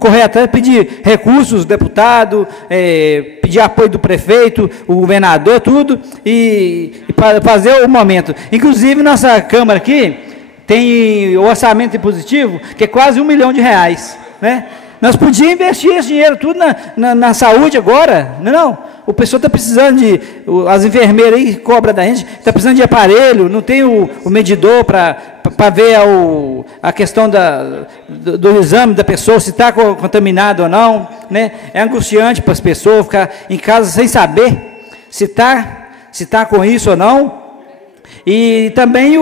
correr atrás, pedir recursos, deputado, pedir apoio do prefeito, o governador, tudo, e para fazer o momento. Inclusive, nossa Câmara aqui tem o orçamento impositivo, que é quase R$1 milhão, né? Nós podíamos investir esse dinheiro tudo na saúde agora, não? O pessoal está precisando as enfermeiras aí cobram da gente, está precisando de aparelho, não tem o medidor para ver a questão do exame da pessoa, se está contaminado ou não, né? É angustiante para as pessoas ficar em casa sem saber se está com isso ou não. E também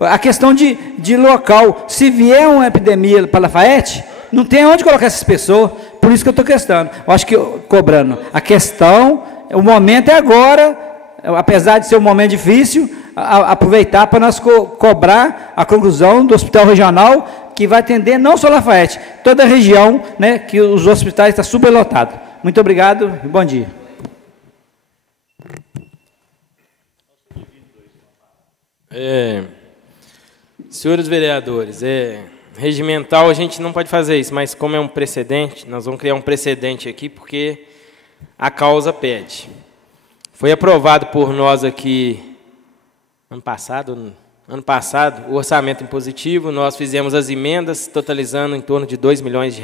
a questão de local. Se vier uma epidemia para Lafayette, não tem onde colocar essas pessoas. Por isso que eu estou questionando. Eu acho que cobrando. A questão, o momento é agora, apesar de ser um momento difícil, aproveitar para nós cobrar a conclusão do hospital regional, que vai atender não só Lafayette, toda a região, né, que os hospitais estão superlotados. Muito obrigado e bom dia. Senhores vereadores, regimental a gente não pode fazer isso, mas como é um precedente, nós vamos criar um precedente aqui, porque a causa pede. Foi aprovado por nós aqui ano passado, o orçamento impositivo, nós fizemos as emendas, totalizando em torno de R$2 milhões,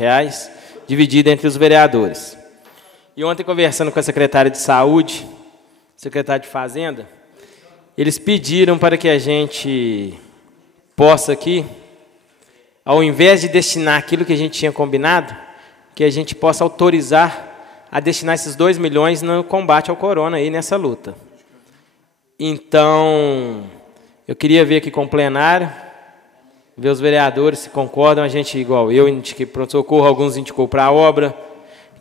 dividido entre os vereadores. E ontem, conversando com a secretária de Saúde, secretária de Fazenda, eles pediram para que a gente possa aqui, ao invés de destinar aquilo que a gente tinha combinado, que a gente possa autorizar a destinar esses R$2 milhões no combate ao corona, aí nessa luta. Então, eu queria ver aqui com o plenário, ver os vereadores se concordam, a gente, igual eu indiquei para o socorro, alguns indicou para a obra,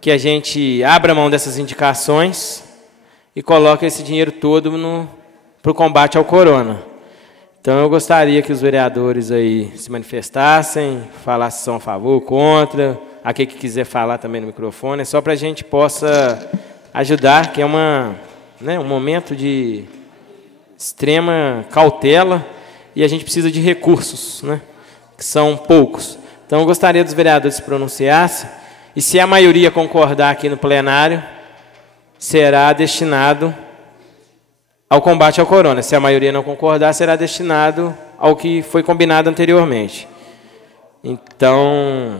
que a gente abra mão dessas indicações e coloque esse dinheiro todo para o combate ao corona. Então, eu gostaria que os vereadores aí se manifestassem, falassem se são a favor, contra, aquele que quiser falar também no microfone, é só para a gente possa ajudar, que é um momento de extrema cautela e a gente precisa de recursos, né, que são poucos. Então, eu gostaria dos vereadores se pronunciassem e, se a maioria concordar aqui no plenário, será destinado ao combate ao corona. Se a maioria não concordar, será destinado ao que foi combinado anteriormente. Então,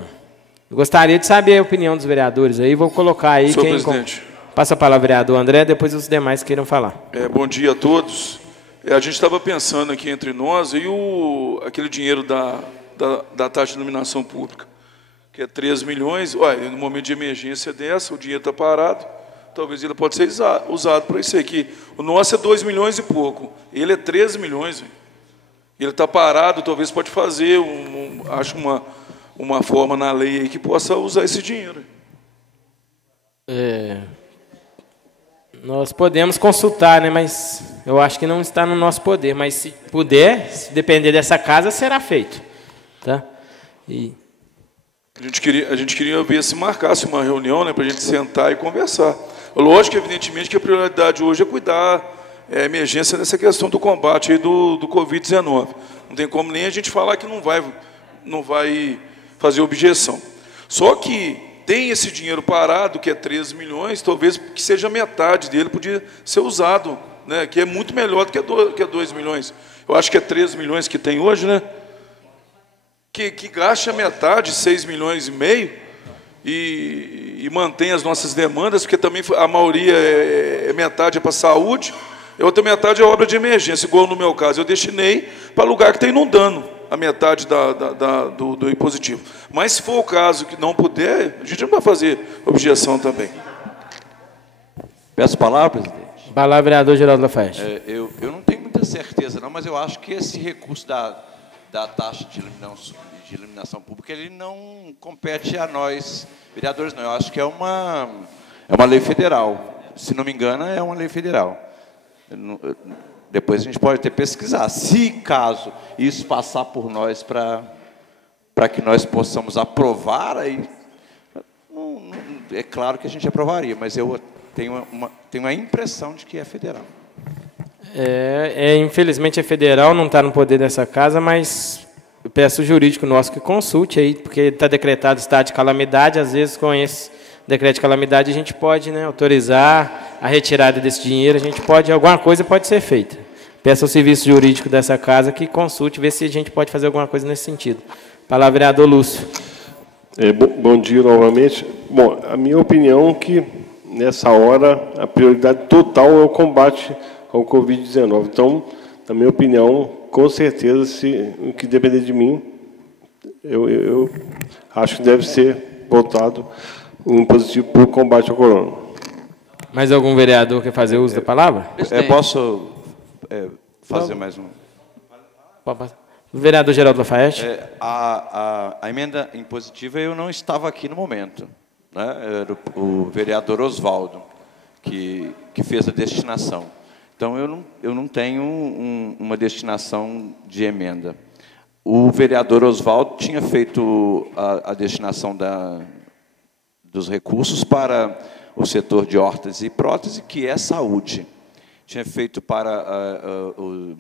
eu gostaria de saber a opinião dos vereadores aí. Vou colocar aí. Senhor presidente. Passa a palavra ao vereador André, depois os demais queiram falar. Bom dia a todos. A gente estava pensando aqui entre nós e aquele dinheiro da taxa de iluminação pública, que é 3 milhões. Olha, no momento de emergência dessa, o dinheiro está parado. Talvez ele pode ser usado para isso aqui. O nosso é 2 milhões e pouco. Ele é 13 milhões. Véio. Ele está parado, talvez pode fazer, acho uma forma na lei aí que possa usar esse dinheiro. Nós podemos consultar, né, mas eu acho que não está no nosso poder. Mas se puder, se depender dessa casa, será feito. Tá? A gente queria ver se marcasse uma reunião, né, para a gente sentar e conversar. Lógico, evidentemente, que a prioridade hoje é cuidar a emergência nessa questão do combate aí do Covid-19. Não tem como nem a gente falar que não vai fazer objeção. Só que tem esse dinheiro parado, que é 13 milhões, talvez que seja metade dele podia ser usado, né, que é muito melhor do que 2 milhões. Eu acho que é 13 milhões que tem hoje, né? Que gaste a metade, 6 milhões e meio, e mantém as nossas demandas, porque também a maioria metade é para a saúde, e a outra metade é obra de emergência, igual no meu caso. Eu destinei para lugar que está inundando a metade do impositivo. Mas, se for o caso que não puder, a gente não vai fazer objeção também. Peço a palavra, presidente. Palavra, vereador Geraldo Lafayette. Eu não tenho muita certeza, não, mas eu acho que esse recurso da taxa de iluminação pública, ele não compete a nós, vereadores, não. Eu acho que é uma lei federal. Se não me engano, é uma lei federal. Depois a gente pode até pesquisar. Se, caso, isso passar por nós para que nós possamos aprovar, aí é claro que a gente aprovaria, mas eu tenho a impressão de que é federal. Infelizmente é federal, não está no poder dessa casa, mas eu peço o jurídico nosso que consulte aí, porque está decretado estado de calamidade, às vezes com esse decreto de calamidade a gente pode, né, autorizar a retirada desse dinheiro, alguma coisa pode ser feita. Peço ao serviço jurídico dessa casa que consulte, ver se a gente pode fazer alguma coisa nesse sentido. Palavra, vereador Lúcio. Bom dia novamente. Bom, a minha opinião é que nessa hora, a prioridade total é o combate ao Covid-19. Então, na minha opinião, com certeza, se o que depender de mim, eu acho que deve ser votado um positivo para o combate ao corona. Mais algum vereador quer fazer uso da palavra? Posso fazer mais um? O vereador Geraldo Lafayette. A emenda impositiva, eu não estava aqui no momento, né? Era o vereador Oswaldo que fez a destinação. Então, eu não tenho uma destinação de emenda. O vereador Oswaldo tinha feito a destinação dos recursos para o setor de hortas e prótese, que é saúde. Tinha feito para o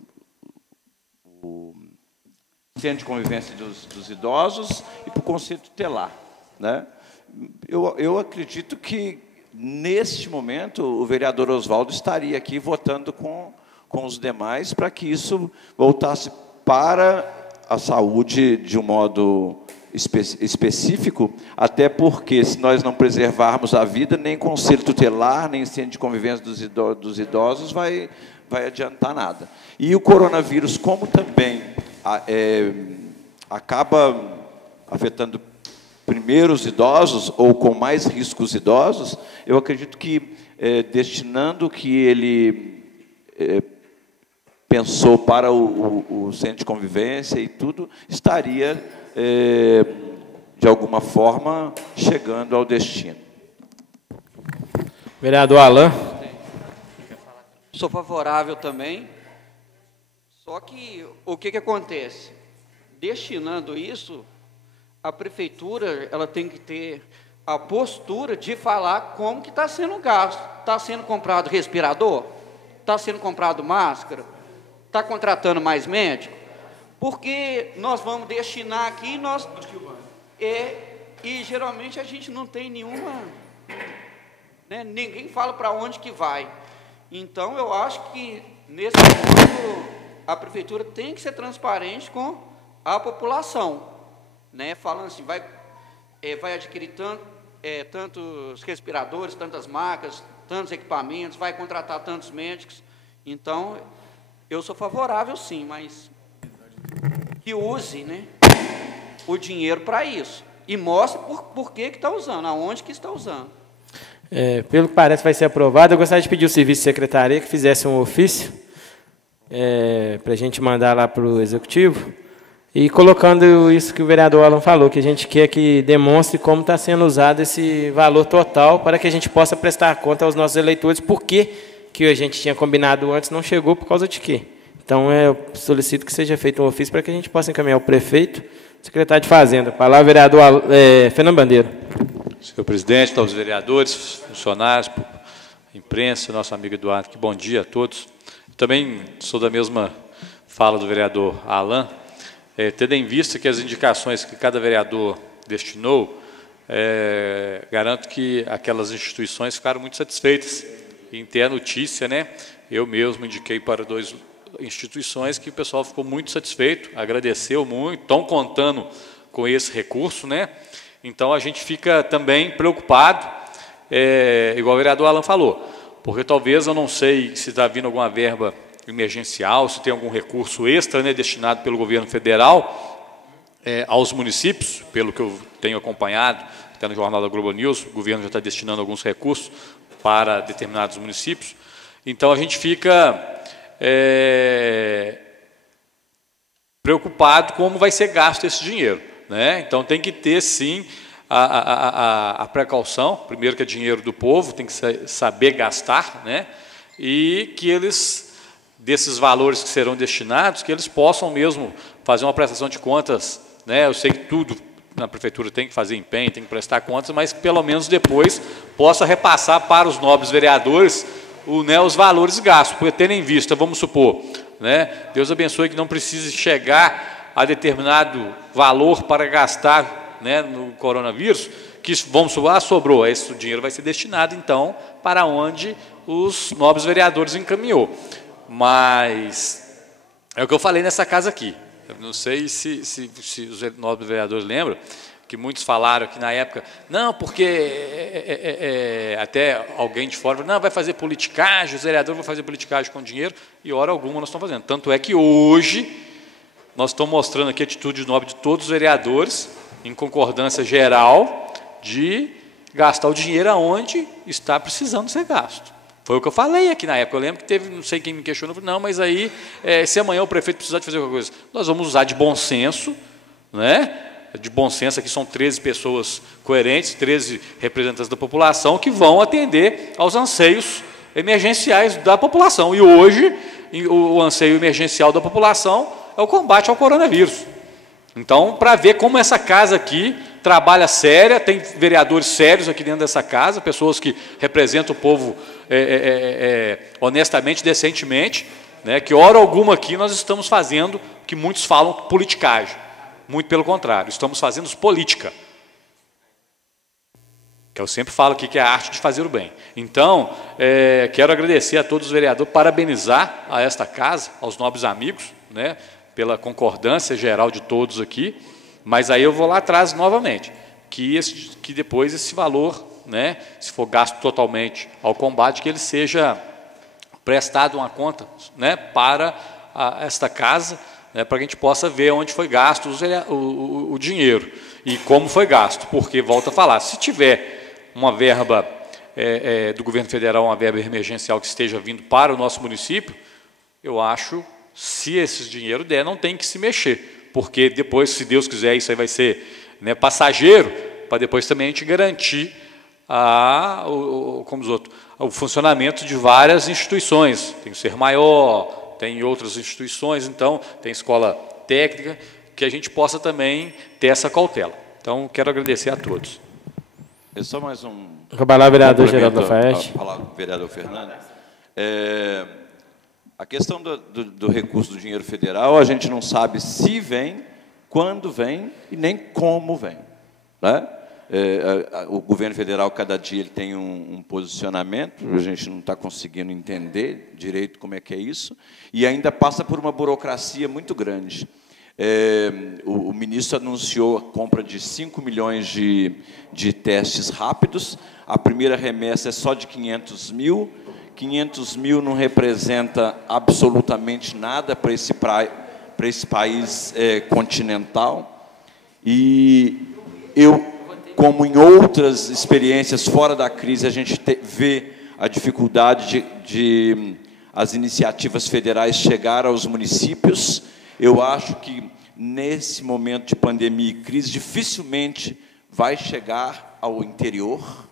Centro de Convivência dos Idosos e para o Conselho Tutelar, né? Eu acredito que, neste momento, o vereador Oswaldo estaria aqui votando com os demais para que isso voltasse para a saúde de um modo específico, até porque, se nós não preservarmos a vida, nem Conselho Tutelar, nem Centro de Convivência dos Idosos vai adiantar nada. E o coronavírus, como também acaba afetando primeiro os idosos, ou com mais riscos idosos, eu acredito que, destinando o que ele pensou para o centro de convivência e tudo, estaria, de alguma forma, chegando ao destino. Vereador Alain. Sou favorável também, só que o que acontece? Destinando isso, a prefeitura ela tem que ter a postura de falar como que está sendo gasto. Está sendo comprado respirador? Está sendo comprado máscara? Está contratando mais médico? Porque nós vamos destinar aqui e geralmente a gente não tem nenhuma, né, ninguém fala para onde que vai. Então, eu acho que, nesse ponto, a prefeitura tem que ser transparente com a população, né? Falando assim, vai adquirir tantos respiradores, tantas macas, tantos equipamentos, vai contratar tantos médicos. Então, eu sou favorável, sim, mas que use, né, o dinheiro para isso. E mostre por que está usando, aonde que está usando. Pelo que parece, vai ser aprovado. Eu gostaria de pedir ao serviço de secretaria que fizesse um ofício para a gente mandar lá para o Executivo, e colocando isso que o vereador Alan falou, que a gente quer que demonstre como está sendo usado esse valor total, para que a gente possa prestar conta aos nossos eleitores por que a gente tinha combinado antes não chegou, por causa de quê. Então, eu solicito que seja feito um ofício para que a gente possa encaminhar ao prefeito, secretário de Fazenda. Palavra, vereador Fernando Bandeira. Senhor presidente, aos vereadores, funcionários, imprensa, nosso amigo Eduardo, que bom dia a todos. Eu também sou da mesma fala do vereador Alain, tendo em vista que as indicações que cada vereador destinou, garanto que aquelas instituições ficaram muito satisfeitas. Em ter a notícia, né, eu mesmo indiquei para 2 instituições que o pessoal ficou muito satisfeito, agradeceu muito, estão contando com esse recurso, né? Então, a gente fica também preocupado, igual o vereador Alan falou, porque talvez, eu não sei se está vindo alguma verba emergencial, se tem algum recurso extra, né, destinado pelo governo federal aos municípios, pelo que eu tenho acompanhado, até no Jornal da Globo News, o governo já está destinando alguns recursos para determinados municípios. Então, a gente fica preocupado como vai ser gasto esse dinheiro, né? Então, tem que ter, sim, a precaução, primeiro que é dinheiro do povo, tem que saber gastar, né? E que eles, desses valores que serão destinados, que eles possam mesmo fazer uma prestação de contas, né? Eu sei que tudo na prefeitura tem que fazer empenho, tem que prestar contas, mas que pelo menos depois possa repassar para os nobres vereadores os valores gastos, porque tendo em vista, vamos supor, né, Deus abençoe que não precise chegar a determinado valor para gastar, né, no coronavírus, que vamos supor, sobrou, esse dinheiro vai ser destinado, então, para onde os nobres vereadores encaminhou. Mas é o que eu falei nessa casa aqui. Eu não sei se os nobres vereadores lembram, que muitos falaram aqui na época, não, porque até alguém de fora, não, vai fazer politicagem, os vereadores vão fazer politicagem com dinheiro, e hora alguma nós estamos fazendo. Tanto é que hoje nós estamos mostrando aqui a atitude nobre de todos os vereadores, em concordância geral, de gastar o dinheiro aonde está precisando ser gasto. Foi o que eu falei aqui na época. Eu lembro que teve, não sei quem me questionou, não, mas aí, se amanhã o prefeito precisar de fazer alguma coisa, nós vamos usar de bom senso, né? De bom senso, aqui são 13 pessoas coerentes, 13 representantes da população, que vão atender aos anseios emergenciais da população. E hoje, o anseio emergencial da população é o combate ao coronavírus. Então, para ver como essa casa aqui trabalha séria, tem vereadores sérios aqui dentro dessa casa, pessoas que representam o povo honestamente, decentemente, né, que hora alguma aqui nós estamos fazendo, que muitos falam, politicagem. Muito pelo contrário, estamos fazendo política. Que eu sempre falo aqui que é a arte de fazer o bem. Então, quero agradecer a todos os vereadores, parabenizar a esta casa, aos nobres amigos, né, pela concordância geral de todos aqui, mas aí eu vou lá atrás novamente, que depois esse valor, né, se for gasto totalmente ao combate, que ele seja prestado uma conta, né, para esta casa, né, para que a gente possa ver onde foi gasto o dinheiro e como foi gasto, porque, volto a falar, se tiver uma verba do governo federal, uma verba emergencial que esteja vindo para o nosso município, eu acho, se esse dinheiro der, não tem que se mexer, porque depois, se Deus quiser, isso aí vai ser, né, passageiro, para depois também a gente garantir o funcionamento de várias instituições. Tem o Ser Maior, tem outras instituições, então, tem escola técnica, que a gente possa também ter essa cautela. Então, quero agradecer a todos. É só mais um... Trabalhar, vereador Geraldo Lafayette. Falar com o vereador Fernando. A questão do recurso do dinheiro federal, a gente não sabe se vem, quando vem e nem como vem, né? O governo federal, cada dia, ele tem um posicionamento, a gente não está conseguindo entender direito como é que é isso, e ainda passa por uma burocracia muito grande. O ministro anunciou a compra de 5 milhões de testes rápidos, a primeira remessa é só de 500 mil, 500 mil não representa absolutamente nada para esse país continental, e eu, como em outras experiências fora da crise, a gente vê a dificuldade de as iniciativas federais chegar aos municípios. Eu acho que, nesse momento de pandemia e crise, dificilmente vai chegar ao interior,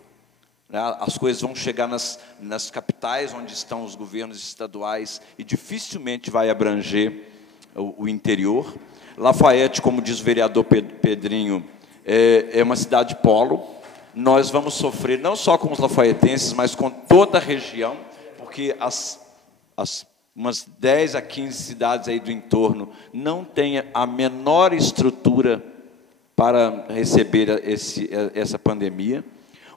né? As coisas vão chegar nas capitais, onde estão os governos estaduais, e dificilmente vai abranger o interior. Lafayette, como diz o vereador Pedrinho, é uma cidade polo. Nós vamos sofrer, não só com os lafaietenses, mas com toda a região, porque umas 10 a 15 cidades aí do entorno não têm a menor estrutura para receber essa pandemia.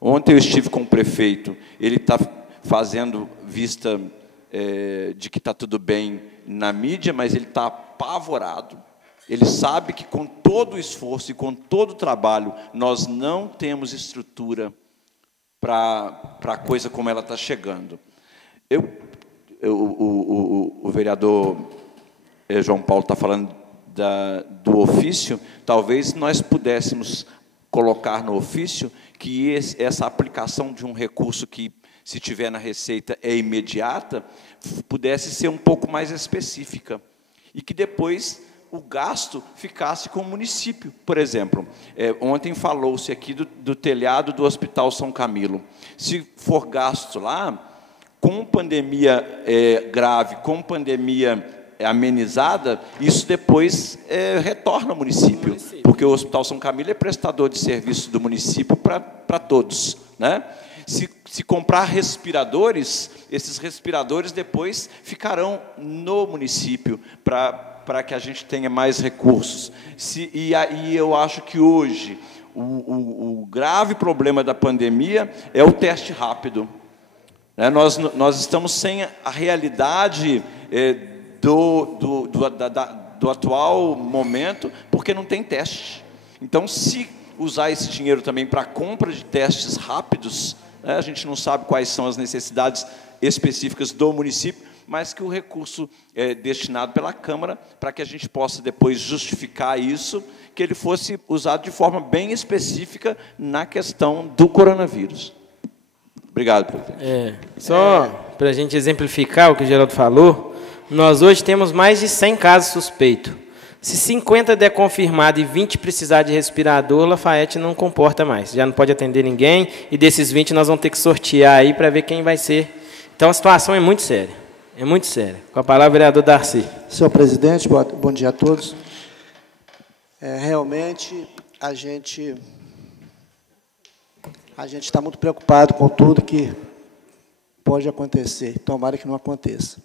Ontem eu estive com o prefeito, ele está fazendo vista de que está tudo bem na mídia, mas ele está apavorado. Ele sabe que, com todo o esforço e com todo o trabalho, nós não temos estrutura para a coisa como ela está chegando. O vereador João Paulo está falando do ofício. Talvez nós pudéssemos colocar no ofício que essa aplicação de um recurso que, se tiver na Receita, é imediata, pudesse ser um pouco mais específica, e que depois o gasto ficasse com o município. Por exemplo, ontem falou-se aqui do telhado do Hospital São Camilo. Se for gasto lá, com pandemia grave, com pandemia amenizada, isso depois retorna ao município, porque o Hospital São Camilo é prestador de serviço do município para todos, né? Se comprar respiradores, esses respiradores depois ficarão no município para que a gente tenha mais recursos. E aí eu acho que hoje o grave problema da pandemia é o teste rápido. Nós estamos sem a realidade do atual momento, porque não tem teste. Então, se usar esse dinheiro também para a compra de testes rápidos, né? A gente não sabe quais são as necessidades específicas do município, mas que o recurso é destinado pela Câmara, para que a gente possa depois justificar isso, que ele fosse usado de forma bem específica na questão do coronavírus. Obrigado, presidente. Só para a gente exemplificar o que o Geraldo falou, nós hoje temos mais de 100 casos suspeitos. Se 50 der confirmado e 20 precisar de respirador, Lafayette não comporta mais. Já não pode atender ninguém, e desses 20 nós vamos ter que sortear aí para ver quem vai ser. Então a situação é muito séria. É muito séria. Com a palavra, vereador Darcy. Senhor presidente, bom dia a todos. Realmente, a gente está muito preocupado com tudo que pode acontecer. Tomara que não aconteça.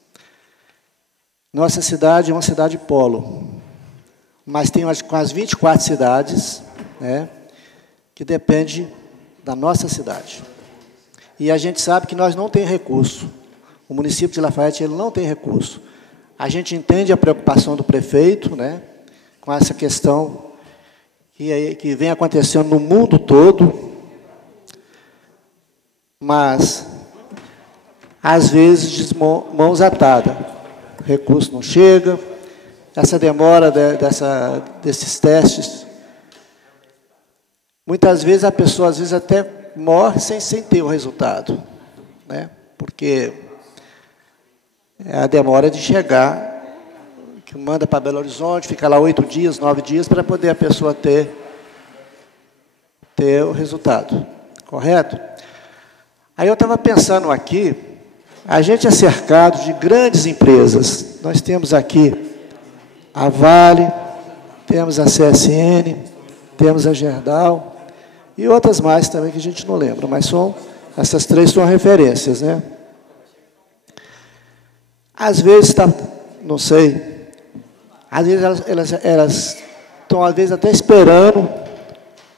Nossa cidade é uma cidade polo, mas tem quase 24 cidades, né, que dependem da nossa cidade. E a gente sabe que nós não temos recurso. O município de Lafayette ele não tem recurso. A gente entende a preocupação do prefeito, né, com essa questão que vem acontecendo no mundo todo, mas, às vezes, de mãos atadas. O recurso não chega, essa demora desses testes. Muitas vezes a pessoa, às vezes, até morre sem ter o resultado, né, porque a demora de chegar, que manda para Belo Horizonte, fica lá 8 dias, 9 dias, para poder a pessoa ter o resultado. Correto? Aí eu estava pensando aqui, a gente é cercado de grandes empresas. Nós temos aqui a Vale, temos a CSN, temos a Gerdau, e outras mais também que a gente não lembra, mas essas três são referências, né? Às vezes, não sei, às vezes elas estão, às vezes, até esperando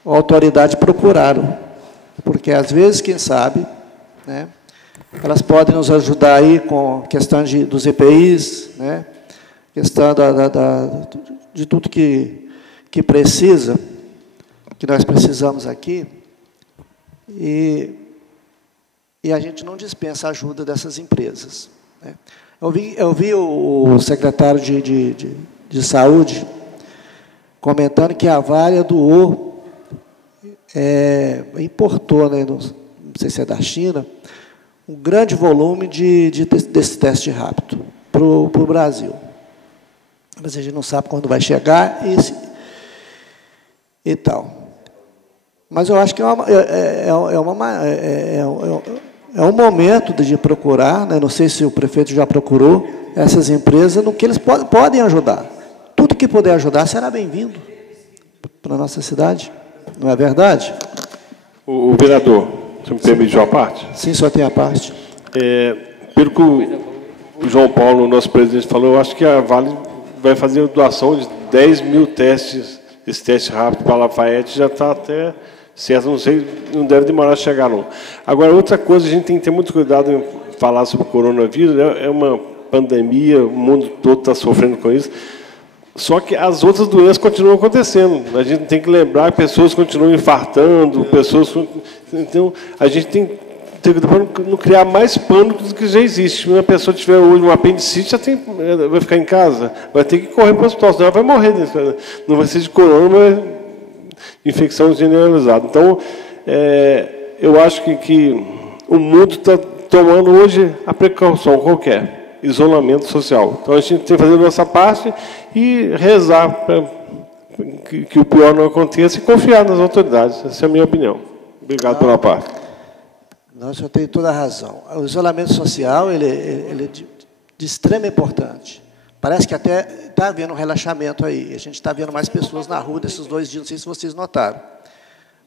a autoridade procurar, porque, às vezes, quem sabe, né, elas podem nos ajudar aí com a questão dos EPIs, né, questão de tudo que precisa, que nós precisamos aqui, e a gente não dispensa a ajuda dessas empresas, né. Eu vi o secretário de Saúde comentando que a Vale doou, importou, né, não sei se é da China, um grande volume desse teste rápido para o Brasil. Mas a gente não sabe quando vai chegar e tal. Mas eu acho que é um momento de procurar, né, não sei se o prefeito já procurou, essas empresas, no que eles podem ajudar. Tudo que puder ajudar será bem-vindo para a nossa cidade. Não é verdade? O vereador, você me permite uma parte? Sim, só tem a parte. Pelo que o João Paulo, nosso presidente, falou, eu acho que a Vale vai fazer doação de 10 mil testes, esse teste rápido para a Lafayette, já está até certo, não sei, não deve demorar a chegar, não. Agora, outra coisa, a gente tem que ter muito cuidado em falar sobre o coronavírus, é uma pandemia, o mundo todo está sofrendo com isso, só que as outras doenças continuam acontecendo. A gente tem que lembrar que pessoas continuam infartando, então, a gente tem que não criar mais pânico do que já existe. Se uma pessoa tiver hoje um apendicite, vai ficar em casa, vai ter que correr para o hospital, senão ela vai morrer. Não vai ser de corona, mas infecção generalizada. Então, eu acho que o mundo está tomando hoje a precaução qualquer, isolamento social. Então, a gente tem que fazer a nossa parte e rezar para que o pior não aconteça e confiar nas autoridades. Essa é a minha opinião. Obrigado pela parte. Não, o senhor tem toda a razão. O isolamento social ele é de extrema importância. Parece que até está havendo um relaxamento aí. A gente está vendo mais pessoas na rua desses 2 dias, não sei se vocês notaram.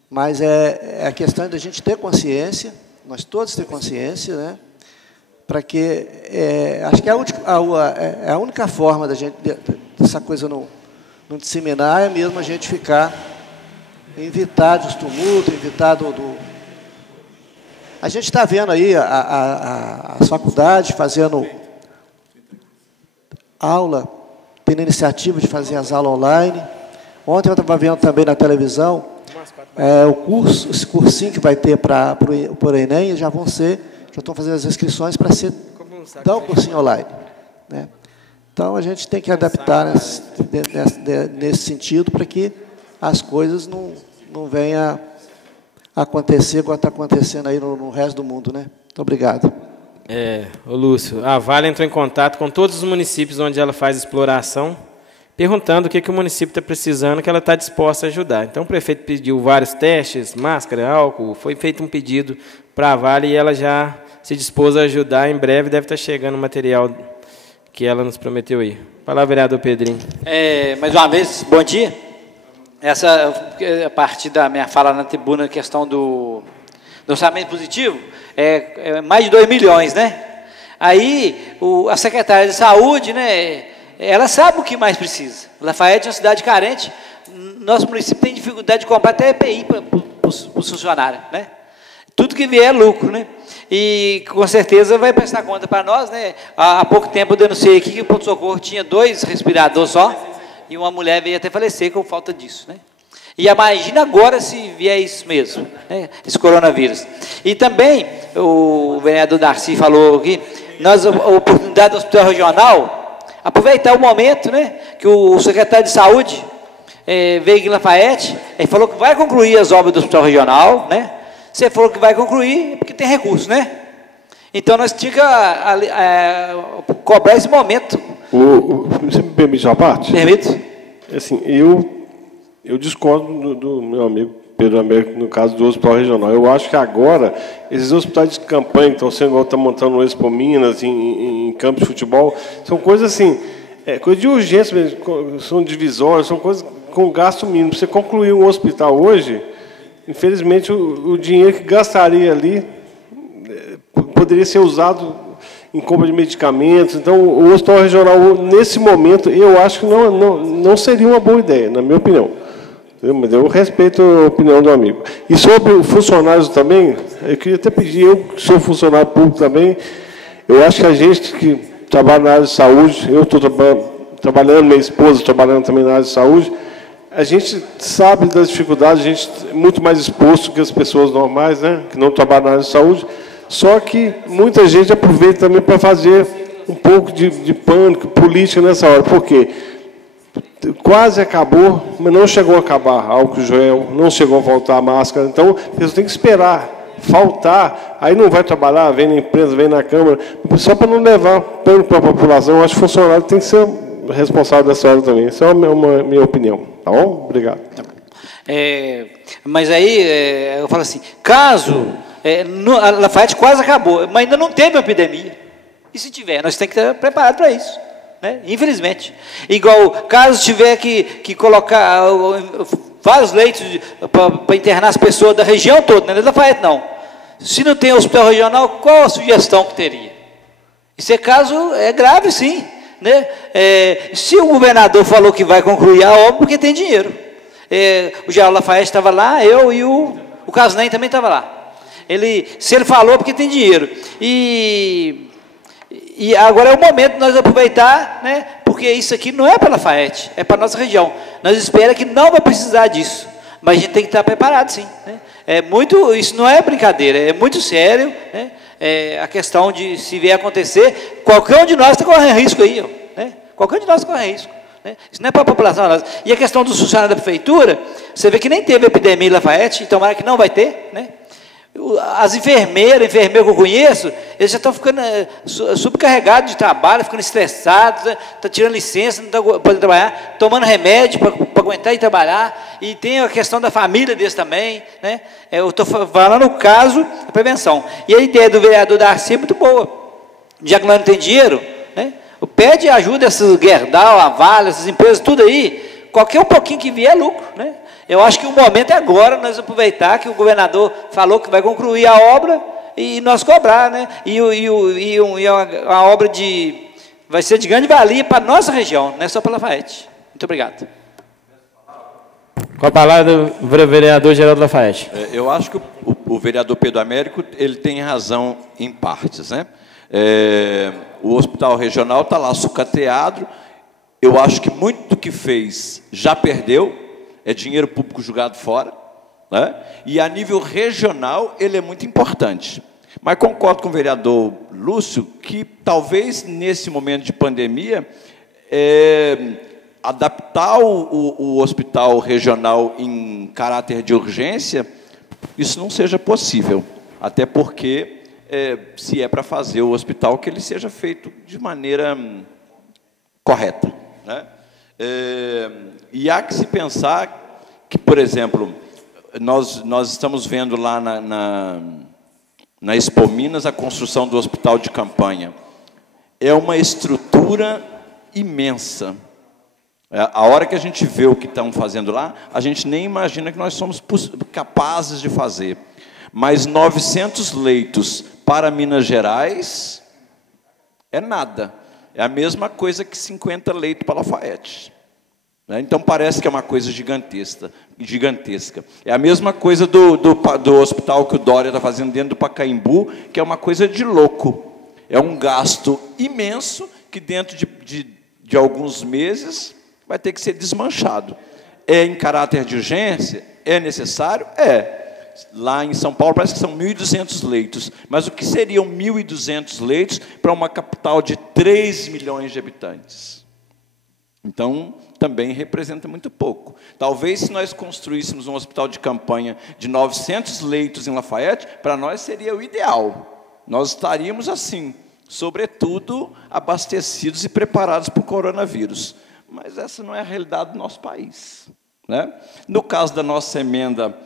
Mas é a questão da gente ter consciência, nós todos ter consciência, né? Para que, acho que a única forma dessa coisa não disseminar é mesmo a gente ficar, evitar dos tumultos, evitar A gente está vendo aí as faculdades fazendo aula, tendo iniciativa de fazer as aulas online. Ontem eu estava vendo também na televisão esse cursinho que vai ter para o Enem, já estão fazendo as inscrições para dar o cursinho online, né? Então, a gente tem que adaptar nesse sentido para que as coisas não venham a acontecer igual está acontecendo aí no resto do mundo, né? Muito obrigado. Ô Lúcio, a Vale entrou em contato com todos os municípios onde ela faz exploração, perguntando o que o município está precisando, que ela está disposta a ajudar. Então, o prefeito pediu vários testes, máscara, álcool, foi feito um pedido para a Vale e ela já se dispôs a ajudar. Em breve deve estar chegando o material que ela nos prometeu aí. Palavra, vereador Pedrinho. Mais uma vez, bom dia. A partir da minha fala na tribuna, a questão do orçamento positivo, mais de 2 milhões, né? Aí, a secretária de saúde, né, ela sabe o que mais precisa. Lafayette é uma cidade carente, nosso município tem dificuldade de comprar até EPI para os funcionários, né? Tudo que vier é lucro, né? E, com certeza, vai prestar conta para nós, né? Há pouco tempo eu denunciei aqui que o pronto-socorro tinha 2 respiradores só, e uma mulher veio até falecer com falta disso, né? E imagina agora se vier isso mesmo, né? Esse coronavírus. E também, o vereador Darcy falou aqui, a oportunidade do hospital regional, aproveitar o momento, né, que o secretário de saúde veio aqui em Lafayette, ele falou que vai concluir as obras do hospital regional, né? Você falou que vai concluir porque tem recurso, né? Então nós tínhamos que cobrar esse momento. Você me permite uma parte? Permito. Assim, eu discordo do meu amigo Pedro Américo, no caso do hospital regional. Eu acho que agora, esses hospitais de campanha que estão sendo, igual está montando no Expo Minas, em campos de futebol, são coisas assim, coisa de urgência mesmo, são divisórias, são coisas com gasto mínimo. Você concluir um hospital hoje, infelizmente, o dinheiro que gastaria ali poderia ser usado em compra de medicamentos. Então, o hospital regional, nesse momento, eu acho que não seria uma boa ideia, na minha opinião. Mas eu respeito a opinião do amigo. E sobre os funcionários também, eu queria até pedir, eu que sou funcionário público também, eu acho que a gente que trabalha na área de saúde, eu estou trabalhando, minha esposa trabalhando também na área de saúde, a gente sabe das dificuldades, a gente é muito mais exposto que as pessoas normais, né, que não trabalham na área de saúde, só que muita gente aproveita também para fazer um pouco de pânico, política nessa hora. Por quê? Quase acabou, mas não chegou a acabar álcool gel, não chegou a faltar a máscara. Então, eles têm que esperar faltar, aí não vai trabalhar, vem na empresa, vem na Câmara, só para não levar pano para a população. Eu acho que o funcionário tem que ser responsável dessa hora também. Essa é a minha opinião. Tá bom? Obrigado. Mas aí, eu falo assim, caso a Lafayette quase acabou, mas ainda não teve uma epidemia. E se tiver, nós temos que estar preparados para isso, né? Infelizmente. Igual, caso tiver que colocar vários leitos para internar as pessoas da região toda, não é da Lafayette, não. Se não tem hospital regional, qual a sugestão que teria? Esse caso é grave, sim, né? Se o governador falou que vai concluir a obra, porque tem dinheiro. O Geraldo Lafayette estava lá, eu e o Casnem também estava lá. Se ele falou, porque tem dinheiro. E agora é o momento de nós aproveitar, né? Porque isso aqui não é para Lafayette, é para a nossa região. Nós esperamos que não vai precisar disso, mas a gente tem que estar preparado, sim, né? Isso não é brincadeira, é muito sério, né? A questão de, se vier acontecer, qualquer um de nós está correndo risco aí, né? Qualquer um de nós está correndo risco, né? Isso não é para a população. E a questão dos funcionários da prefeitura, você vê que nem teve epidemia em Lafayette, então tomara que não vai ter, né? As enfermeiras que eu conheço, eles já estão ficando subcarregados de trabalho, ficando estressados, estão tirando licença, não estão podendo trabalhar, tomando remédio para aguentar e trabalhar. E tem a questão da família deles também, né? Eu estou falando o caso da prevenção. E a ideia do vereador Darcy é muito boa. Já que nós não tem dinheiro, né? Pede ajuda essas Gerdau, a Vale, essas empresas, tudo aí. Qualquer um pouquinho que vier é lucro, né? Eu acho que o momento é agora nós aproveitar que o governador falou que vai concluir a obra e nós cobrar, né? E a obra vai ser de grande valia para a nossa região, não é só para Lafayette. Muito obrigado. Com a palavra do vereador Geraldo Lafayette. Eu acho que o vereador Pedro Américo ele tem razão em partes, né? O hospital regional está lá sucateado. Eu acho que muito do que fez já perdeu. É dinheiro público jogado fora, né? E a nível regional ele é muito importante. Mas concordo com o vereador Lúcio que talvez nesse momento de pandemia adaptar o hospital regional em caráter de urgência, isso não seja possível, até porque se é para fazer o hospital, que ele seja feito de maneira correta, né? E há que se pensar que, por exemplo, nós estamos vendo lá na Expo Minas a construção do hospital de campanha. É uma estrutura imensa. A hora que a gente vê o que estão fazendo lá, a gente nem imagina que nós somos capazes de fazer. Mas 900 leitos para Minas Gerais é nada. É a mesma coisa que 50 leitos para Lafayette. Então, parece que é uma coisa gigantesca. É a mesma coisa do hospital que o Dória está fazendo dentro do Pacaembu, que é uma coisa de louco. É um gasto imenso que, dentro de alguns meses, vai ter que ser desmanchado. É em caráter de urgência? É necessário? É. Lá em São Paulo parece que são 1.200 leitos. Mas o que seriam 1.200 leitos para uma capital de 3 milhões de habitantes? Então, também representa muito pouco. Talvez, se nós construíssemos um hospital de campanha de 900 leitos em Lafayette, para nós seria o ideal. Nós estaríamos assim, sobretudo, abastecidos e preparados para o coronavírus. Mas essa não é a realidade do nosso país, né? No caso da nossa emenda,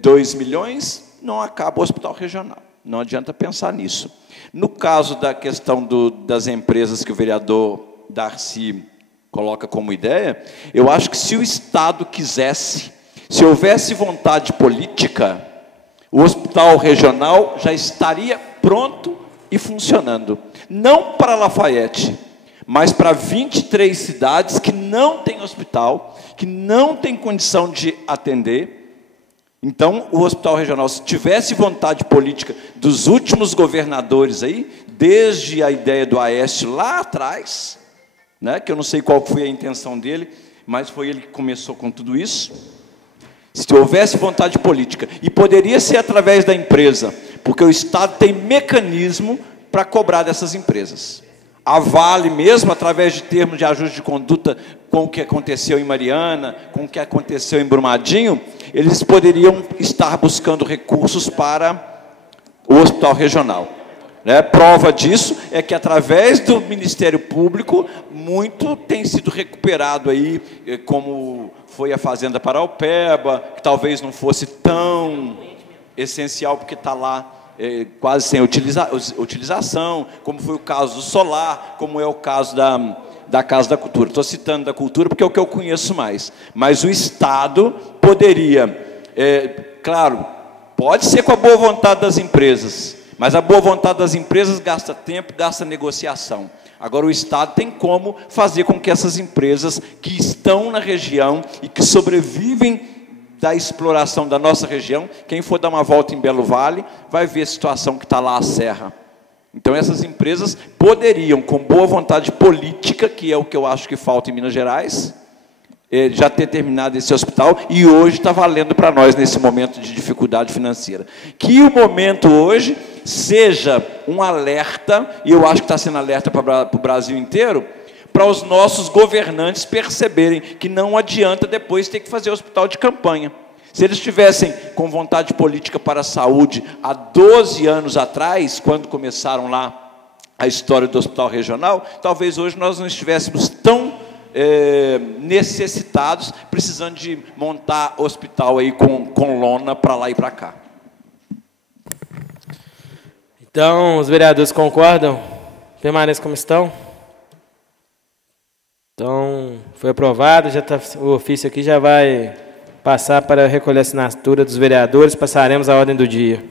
2 milhões, não acaba o hospital regional. Não adianta pensar nisso. No caso da questão das empresas que o vereador Darcy coloca como ideia, eu acho que se o Estado quisesse, se houvesse vontade política, o hospital regional já estaria pronto e funcionando. Não para Lafayette, mas para 23 cidades que não têm hospital, que não têm condição de atender. Então, o hospital regional, se tivesse vontade política dos últimos governadores aí, desde a ideia do Aécio lá atrás, né, que eu não sei qual foi a intenção dele, mas foi ele que começou com tudo isso. Se houvesse vontade política, e poderia ser através da empresa, porque o Estado tem mecanismo para cobrar dessas empresas. A Vale mesmo, através de termos de ajuste de conduta com o que aconteceu em Mariana, com o que aconteceu em Brumadinho, eles poderiam estar buscando recursos para o hospital regional. Prova disso é que, através do Ministério Público, muito tem sido recuperado aí, como foi a Fazenda Paraupeba, que talvez não fosse tão essencial, porque está lá quase sem utilização, como foi o caso do solar, como é o caso da Casa da Cultura. Estou citando da cultura porque é o que eu conheço mais. Mas o Estado poderia, claro, pode ser com a boa vontade das empresas, mas a boa vontade das empresas gasta tempo, gasta negociação. Agora, o Estado tem como fazer com que essas empresas que estão na região e que sobrevivem da exploração da nossa região, quem for dar uma volta em Belo Vale, vai ver a situação que está lá a serra. Então, essas empresas poderiam, com boa vontade política, que é o que eu acho que falta em Minas Gerais, já ter terminado esse hospital, e hoje está valendo para nós, nesse momento de dificuldade financeira. Que o momento hoje seja um alerta, e eu acho que está sendo alerta para o Brasil inteiro, para os nossos governantes perceberem que não adianta depois ter que fazer hospital de campanha. Se eles estivessem com vontade política para a saúde há 12 anos atrás, quando começaram lá a história do hospital regional, talvez hoje nós não estivéssemos tão necessitados, precisando de montar hospital aí com lona para lá e para cá. Então, os vereadores concordam? Permaneçam como estão? Então, foi aprovado, já tá, o ofício aqui já vai passar para recolher a assinatura dos vereadores, passaremos a ordem do dia.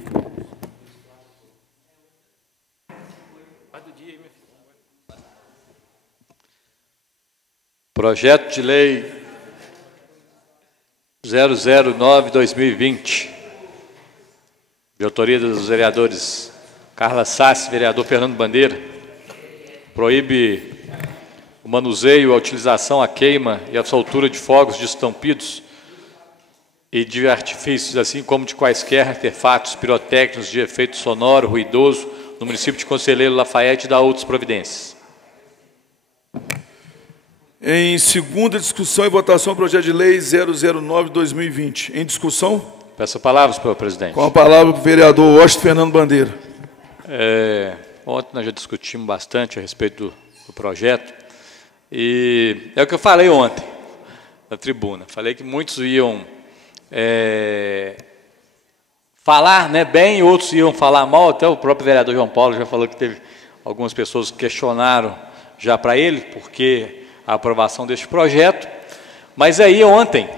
Projeto de Lei 009/2020, de autoria dos vereadores Carla Sassi, vereador Fernando Bandeira, proíbe o manuseio, a utilização, a queima e a soltura de fogos de estampidos e de artifícios, assim como de quaisquer artefatos pirotécnicos de efeito sonoro, ruidoso, no município de Conselheiro Lafayette e da outras providências. Em segunda discussão e votação, projeto de lei 009/2020. Em discussão? Peço a palavra, senhor presidente. Com a palavra o vereador Washington Fernando Bandeira. Ontem nós já discutimos bastante a respeito do projeto, e é o que eu falei ontem, na tribuna. Falei que muitos iam falar, né, bem, e outros iam falar mal. Até o próprio vereador João Paulo já falou que teve algumas pessoas que questionaram já para ele, porque a aprovação deste projeto. Mas aí ontem,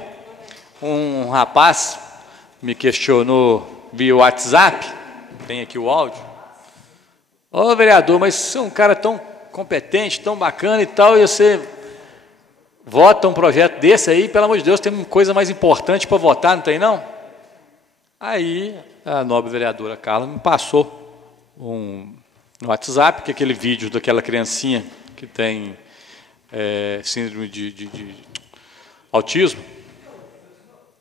um rapaz me questionou via WhatsApp, tem aqui o áudio: ô vereador, mas você é um cara tão competente, tão bacana e tal, e você vota um projeto desse aí, pelo amor de Deus, tem uma coisa mais importante para votar, não tem não? Aí a nobre vereadora Carla me passou no WhatsApp, que é aquele vídeo daquela criancinha que tem síndrome de autismo.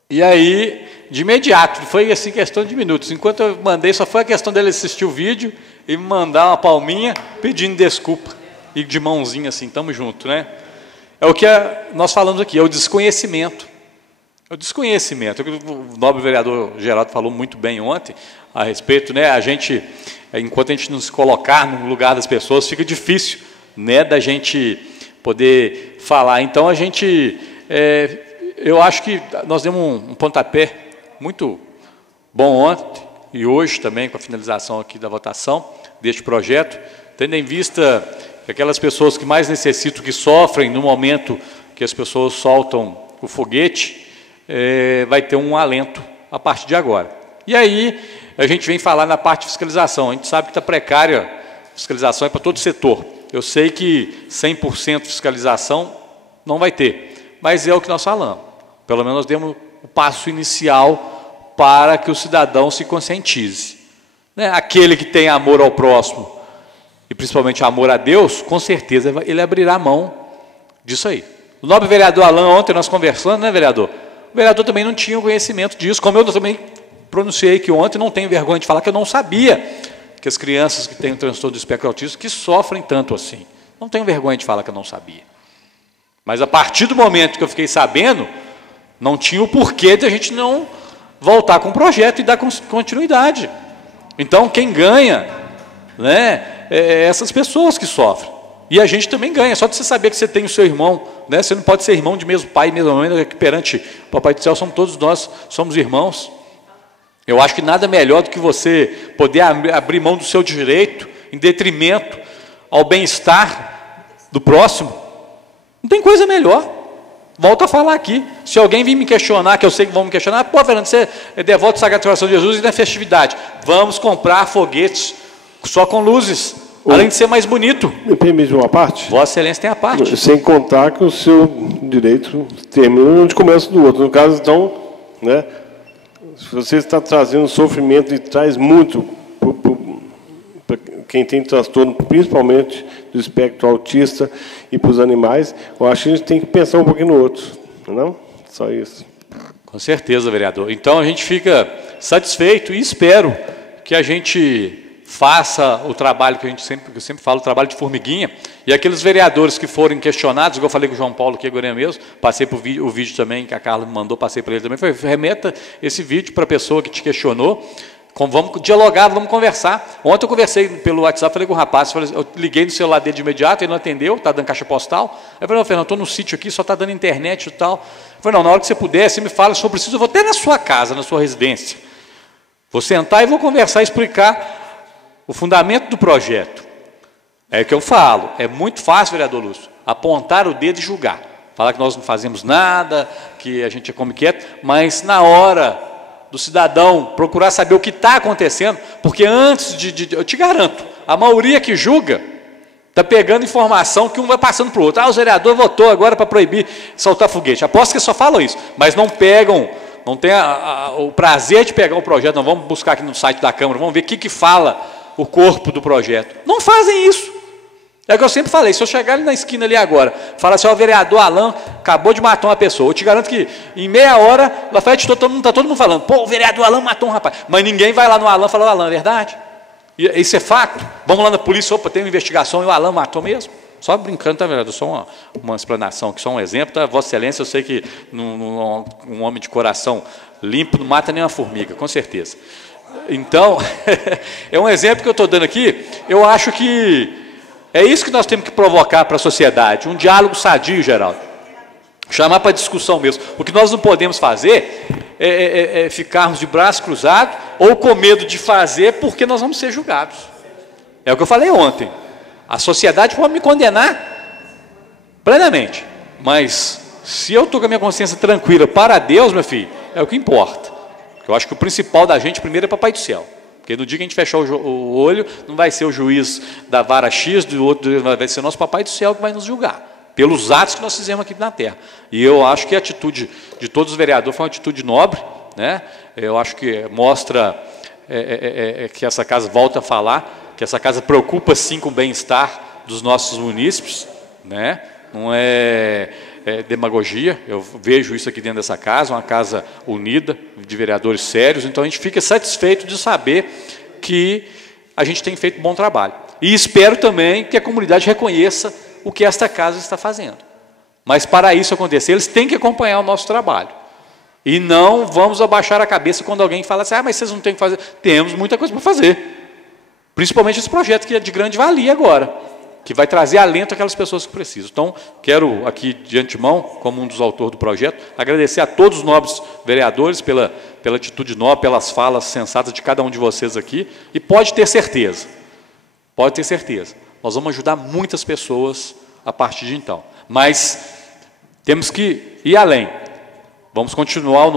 E aí, de imediato, foi assim, questão de minutos. Enquanto eu mandei, só foi a questão dele assistir o vídeo e me mandar uma palminha pedindo desculpa. E de mãozinha assim, estamos juntos, né? É o que nós falamos aqui, é o desconhecimento. É o desconhecimento. O nobre vereador Geraldo falou muito bem ontem a respeito, né? A gente, enquanto a gente não se colocar no lugar das pessoas, fica difícil, né, da gente poder falar. Então, a gente, eu acho que nós demos um pontapé muito bom ontem e hoje também, com a finalização aqui da votação deste projeto, tendo em vista que aquelas pessoas que mais necessitam, que sofrem no momento que as pessoas soltam o foguete, vai ter um alento a partir de agora. E aí, a gente vem falar na parte de fiscalização. A gente sabe que está precária a fiscalização, é para todo o setor. Eu sei que 100% de fiscalização não vai ter, mas é o que nós falamos. Pelo menos nós demos o passo inicial para que o cidadão se conscientize, né? Aquele que tem amor ao próximo, e principalmente amor a Deus, com certeza ele abrirá mão disso aí. O nobre vereador Alain, ontem nós conversando, né, vereador? O vereador também não tinha conhecimento disso, como eu também pronunciei que ontem, não tenho vergonha de falar que eu não sabia que as crianças que têm um transtorno do espectro autista, que sofrem tanto assim. Não tenho vergonha de falar que eu não sabia. Mas a partir do momento que eu fiquei sabendo, não tinha o porquê de a gente não voltar com o projeto e dar continuidade. Então, quem ganha, né, essas pessoas que sofrem. E a gente também ganha, só de você saber que você tem o seu irmão, né? Você não pode ser irmão de mesmo pai, mesma mãe, que perante o Papai do Céu, todos nós somos irmãos. Eu acho que nada melhor do que você poder abrir mão do seu direito em detrimento ao bem-estar do próximo. Não tem coisa melhor. Volto a falar aqui. Se alguém vir me questionar, que eu sei que vão me questionar, pô, Fernando, você é devoto do Sagrado Coração de Jesus e na festividade. Vamos comprar foguetes só com luzes, além de ser mais bonito. Me permite uma parte? Vossa Excelência tem a parte. Sem contar que o seu direito termina onde começa do outro. No caso, então, né, se você está trazendo sofrimento e traz muito para quem tem transtorno, principalmente do espectro autista e para os animais, eu acho que a gente tem que pensar um pouquinho no outro, não? Só isso. Com certeza, vereador. Então, a gente fica satisfeito e espero que a gente faça o trabalho que eu sempre falo, o trabalho de formiguinha, e aqueles vereadores que forem questionados, igual eu falei com o João Paulo aqui agora mesmo, passei para o vídeo também, que a Carla me mandou, passei para ele também, foi, remeta esse vídeo para a pessoa que te questionou, vamos dialogar, vamos conversar. Ontem eu conversei pelo WhatsApp, falei com o rapaz, eu liguei no celular dele de imediato, ele não atendeu, está dando caixa postal, eu falei, não, Fernando, estou no sítio aqui, só está dando internet e tal. Eu falei, não, na hora que você puder, você me fala, se for preciso, eu vou até na sua casa, na sua residência, vou sentar e vou conversar, explicar o fundamento do projeto. É o que eu falo, é muito fácil, vereador Lúcio, apontar o dedo e julgar. Falar que nós não fazemos nada, que a gente é come quieto, mas na hora do cidadão procurar saber o que está acontecendo, porque antes eu te garanto, a maioria que julga está pegando informação que um vai passando para o outro. Ah, o vereador votou agora para proibir soltar foguete. Aposto que só falam isso, mas não pegam, não tem o prazer de pegar o projeto. Não, vamos buscar aqui no site da Câmara, vamos ver o que fala o corpo do projeto. Não fazem isso. É o que eu sempre falei, se eu chegar ali na esquina ali agora, falar assim, ó, o vereador Alan acabou de matar uma pessoa, eu te garanto que em meia hora, Lafayette, está todo mundo falando, pô, o vereador Alan matou um rapaz, mas ninguém vai lá no Alan e fala, Alan, é verdade? Isso é fato? Vamos lá na polícia, opa, tem uma investigação e o Alan matou mesmo? Só brincando, tá, vereador? Só uma explanação, que só um exemplo, tá? Vossa Excelência, eu sei que um homem de coração limpo não mata nem uma formiga, com certeza. Então, é um exemplo que eu estou dando aqui, eu acho que é isso que nós temos que provocar para a sociedade, um diálogo sadio, Geraldo. Chamar para discussão mesmo. O que nós não podemos fazer é ficarmos de braço cruzado ou com medo de fazer porque nós vamos ser julgados. É o que eu falei ontem. A sociedade pode me condenar plenamente, mas se eu estou com a minha consciência tranquila para Deus, meu filho, é o que importa. Eu acho que o principal da gente primeiro é Papai do Céu. Porque no dia que a gente fechar o olho, não vai ser o juiz da vara X, do outro vai ser o nosso Papai do Céu que vai nos julgar, pelos atos que nós fizemos aqui na terra. E eu acho que a atitude de todos os vereadores foi uma atitude nobre, né? Eu acho que mostra que essa casa volta a falar, que essa casa preocupa sim com o bem-estar dos nossos munícipes, né? Não é demagogia, eu vejo isso aqui dentro dessa casa, uma casa unida, de vereadores sérios, então a gente fica satisfeito de saber que a gente tem feito um bom trabalho. E espero também que a comunidade reconheça o que esta casa está fazendo. Mas para isso acontecer, eles têm que acompanhar o nosso trabalho. E não vamos abaixar a cabeça quando alguém fala assim, mas vocês não têm que fazer. Temos muita coisa para fazer. Principalmente esse projeto que é de grande valia agora, que vai trazer alento àquelas pessoas que precisam. Então, quero aqui, de antemão, como um dos autores do projeto, agradecer a todos os nobres vereadores pela atitude nobre, pelas falas sensatas de cada um de vocês aqui, e pode ter certeza, nós vamos ajudar muitas pessoas a partir de então. Mas temos que ir além. Vamos continuar o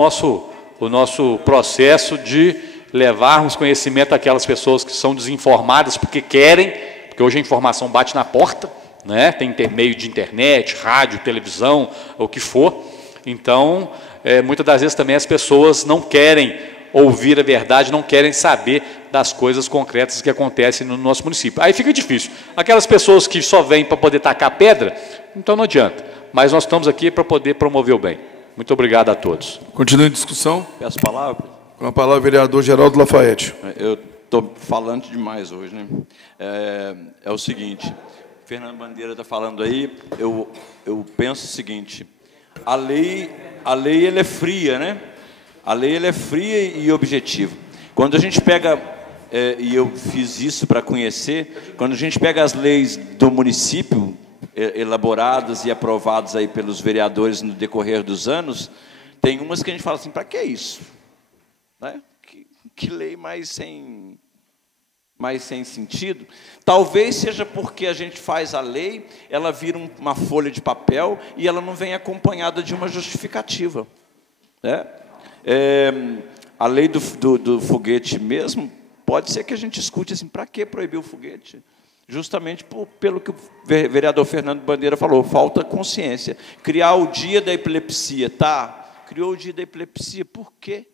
nosso processo de levarmos conhecimento àquelas pessoas que são desinformadas porque querem, porque hoje a informação bate na porta, né? Tem meio de internet, rádio, televisão, o que for. Então, muitas das vezes também as pessoas não querem ouvir a verdade, não querem saber das coisas concretas que acontecem no nosso município. Aí fica difícil. Aquelas pessoas que só vêm para poder tacar pedra, então não adianta. Mas nós estamos aqui para poder promover o bem. Muito obrigado a todos. Continue a discussão. Peço palavra. Com a palavra, o vereador Geraldo Lafayette. Eu estou falando demais hoje, né? É o seguinte, Fernando Bandeira está falando aí, eu penso o seguinte, a lei ela é fria, né? A lei ela é fria e objetiva. Quando a gente pega, e eu fiz isso para conhecer, quando a gente pega as leis do município, elaboradas e aprovadas aí pelos vereadores no decorrer dos anos, tem umas que a gente fala assim, para que isso? Né? Que lei mais sem sentido? Talvez seja porque a gente faz a lei, ela vira uma folha de papel e ela não vem acompanhada de uma justificativa. Né? A lei do foguete mesmo, pode ser que a gente escute assim, para que proibir o foguete? Justamente pelo que o vereador Fernando Bandeira falou, falta consciência. Criar o dia da epilepsia, tá? Criou o dia da epilepsia, por quê?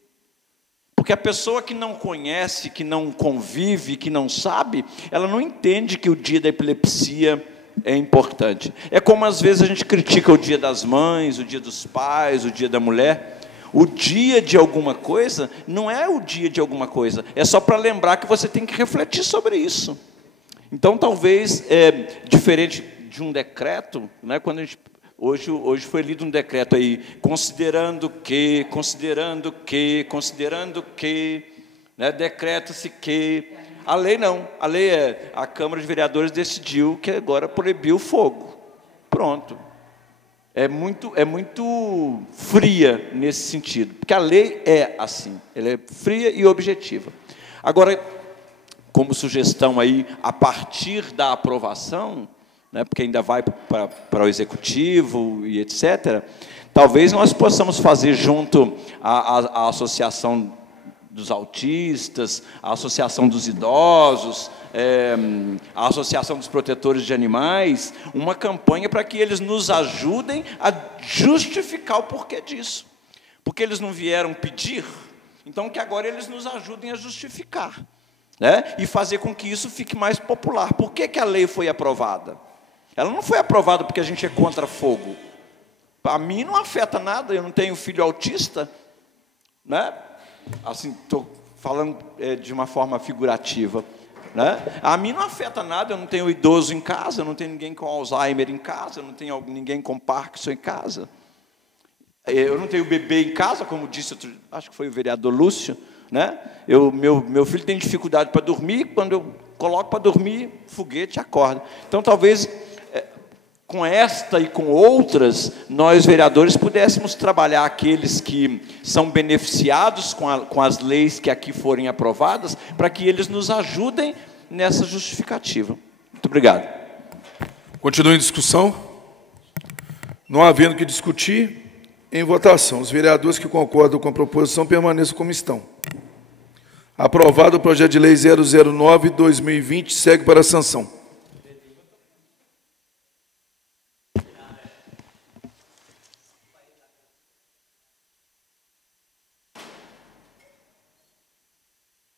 Porque a pessoa que não conhece, que não convive, que não sabe, ela não entende que o dia da epilepsia é importante. É como às vezes a gente critica o dia das mães, o dia dos pais, o dia da mulher. O dia de alguma coisa não é o dia de alguma coisa, é só para lembrar que você tem que refletir sobre isso. Então, talvez, diferente de um decreto, né, quando a gente, hoje foi lido um decreto aí, considerando que, né, decreta-se que, a lei não, a lei a Câmara de Vereadores decidiu que agora proibiu o fogo, pronto. É muito fria nesse sentido, porque a lei é assim, ela é fria e objetiva. Agora, como sugestão aí, a partir da aprovação, né, porque ainda vai para o Executivo e etc., talvez nós possamos fazer junto à Associação dos Autistas, à Associação dos Idosos, a Associação dos Protetores de Animais, uma campanha para que eles nos ajudem a justificar o porquê disso. Porque eles não vieram pedir, então que agora eles nos ajudem a justificar. né? E fazer com que isso fique mais popular. Por que a lei foi aprovada? Ela não foi aprovada porque a gente é contra fogo. A mim não afeta nada, eu não tenho filho autista, né? Assim, estou falando de uma forma figurativa, né? A mim não afeta nada, eu não tenho idoso em casa, eu não tenho ninguém com Alzheimer em casa, eu não tenho ninguém com Parkinson em casa. Eu não tenho bebê em casa, como disse, acho que foi o vereador Lúcio, né? Meu filho tem dificuldade para dormir, quando eu coloco para dormir, foguete acorda. Então, talvez, com esta e com outras, nós, vereadores, pudéssemos trabalhar aqueles que são beneficiados com as leis que aqui forem aprovadas, para que eles nos ajudem nessa justificativa. Muito obrigado. Continua em discussão. Não havendo que discutir, em votação. Os vereadores que concordam com a proposição permaneçam como estão. Aprovado o projeto de lei 009/2020, segue para a sanção.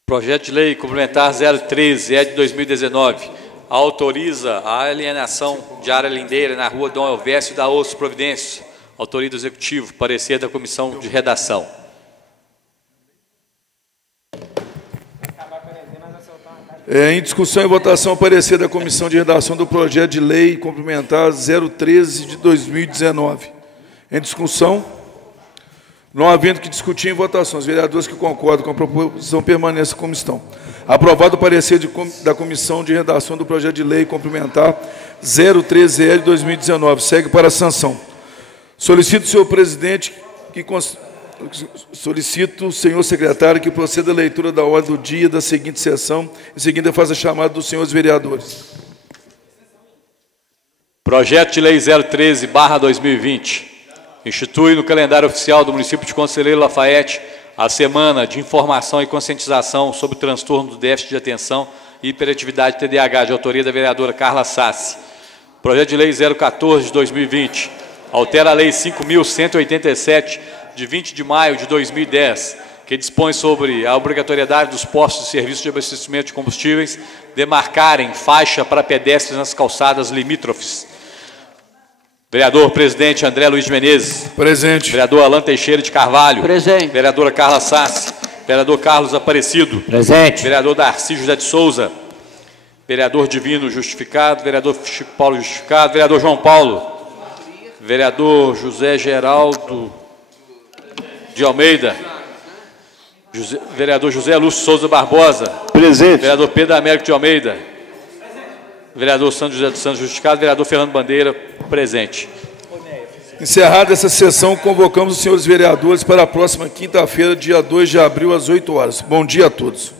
Projeto de lei complementar 013, de 2019, autoriza a alienação de área lindeira na rua Dom Elvésio da Osso Providência. Autoria do Executivo, parecer da Comissão de Redação. Em discussão e votação, parecer da Comissão de Redação do projeto de lei complementar 013 de 2019. Em discussão, não havendo que discutir em votação, os vereadores que concordam com a proposição permaneçam como estão. Aprovado o parecer da Comissão de Redação do projeto de lei complementar 013 de 2019. Segue para a sanção. Solicito o senhor presidente solicito o senhor secretário que proceda a leitura da ordem do dia da seguinte sessão. Em seguida, faça a chamada dos senhores vereadores. Projeto de lei 013/2020. Institui no calendário oficial do município de Conselheiro Lafaiete a semana de informação e conscientização sobre o transtorno do déficit de atenção e hiperatividade TDAH, de autoria da vereadora Carla Sassi. Projeto de lei 014 de 2020. Altera a lei 5.187, de 20 de maio de 2010, que dispõe sobre a obrigatoriedade dos postos de serviço de abastecimento de combustíveis demarcarem faixa para pedestres nas calçadas limítrofes. Vereador presidente André Luiz de Menezes. Presente. Vereador Alan Teixeira de Carvalho. Presente. Vereadora Carla Sassi. Vereador Carlos Aparecido. Presente. Vereador Darcy José de Souza. Vereador Divino justificado. Vereador Chico Paulo justificado. Vereador João Paulo. Vereador José Geraldo de Almeida. Vereador José Lúcio Souza Barbosa. Presente. Vereador Pedro Américo de Almeida. Vereador Santos José dos Santos justificado. Vereador Fernando Bandeira, presente. Encerrada essa sessão, convocamos os senhores vereadores para a próxima quinta-feira, dia 2 de abril, às 8 horas. Bom dia a todos.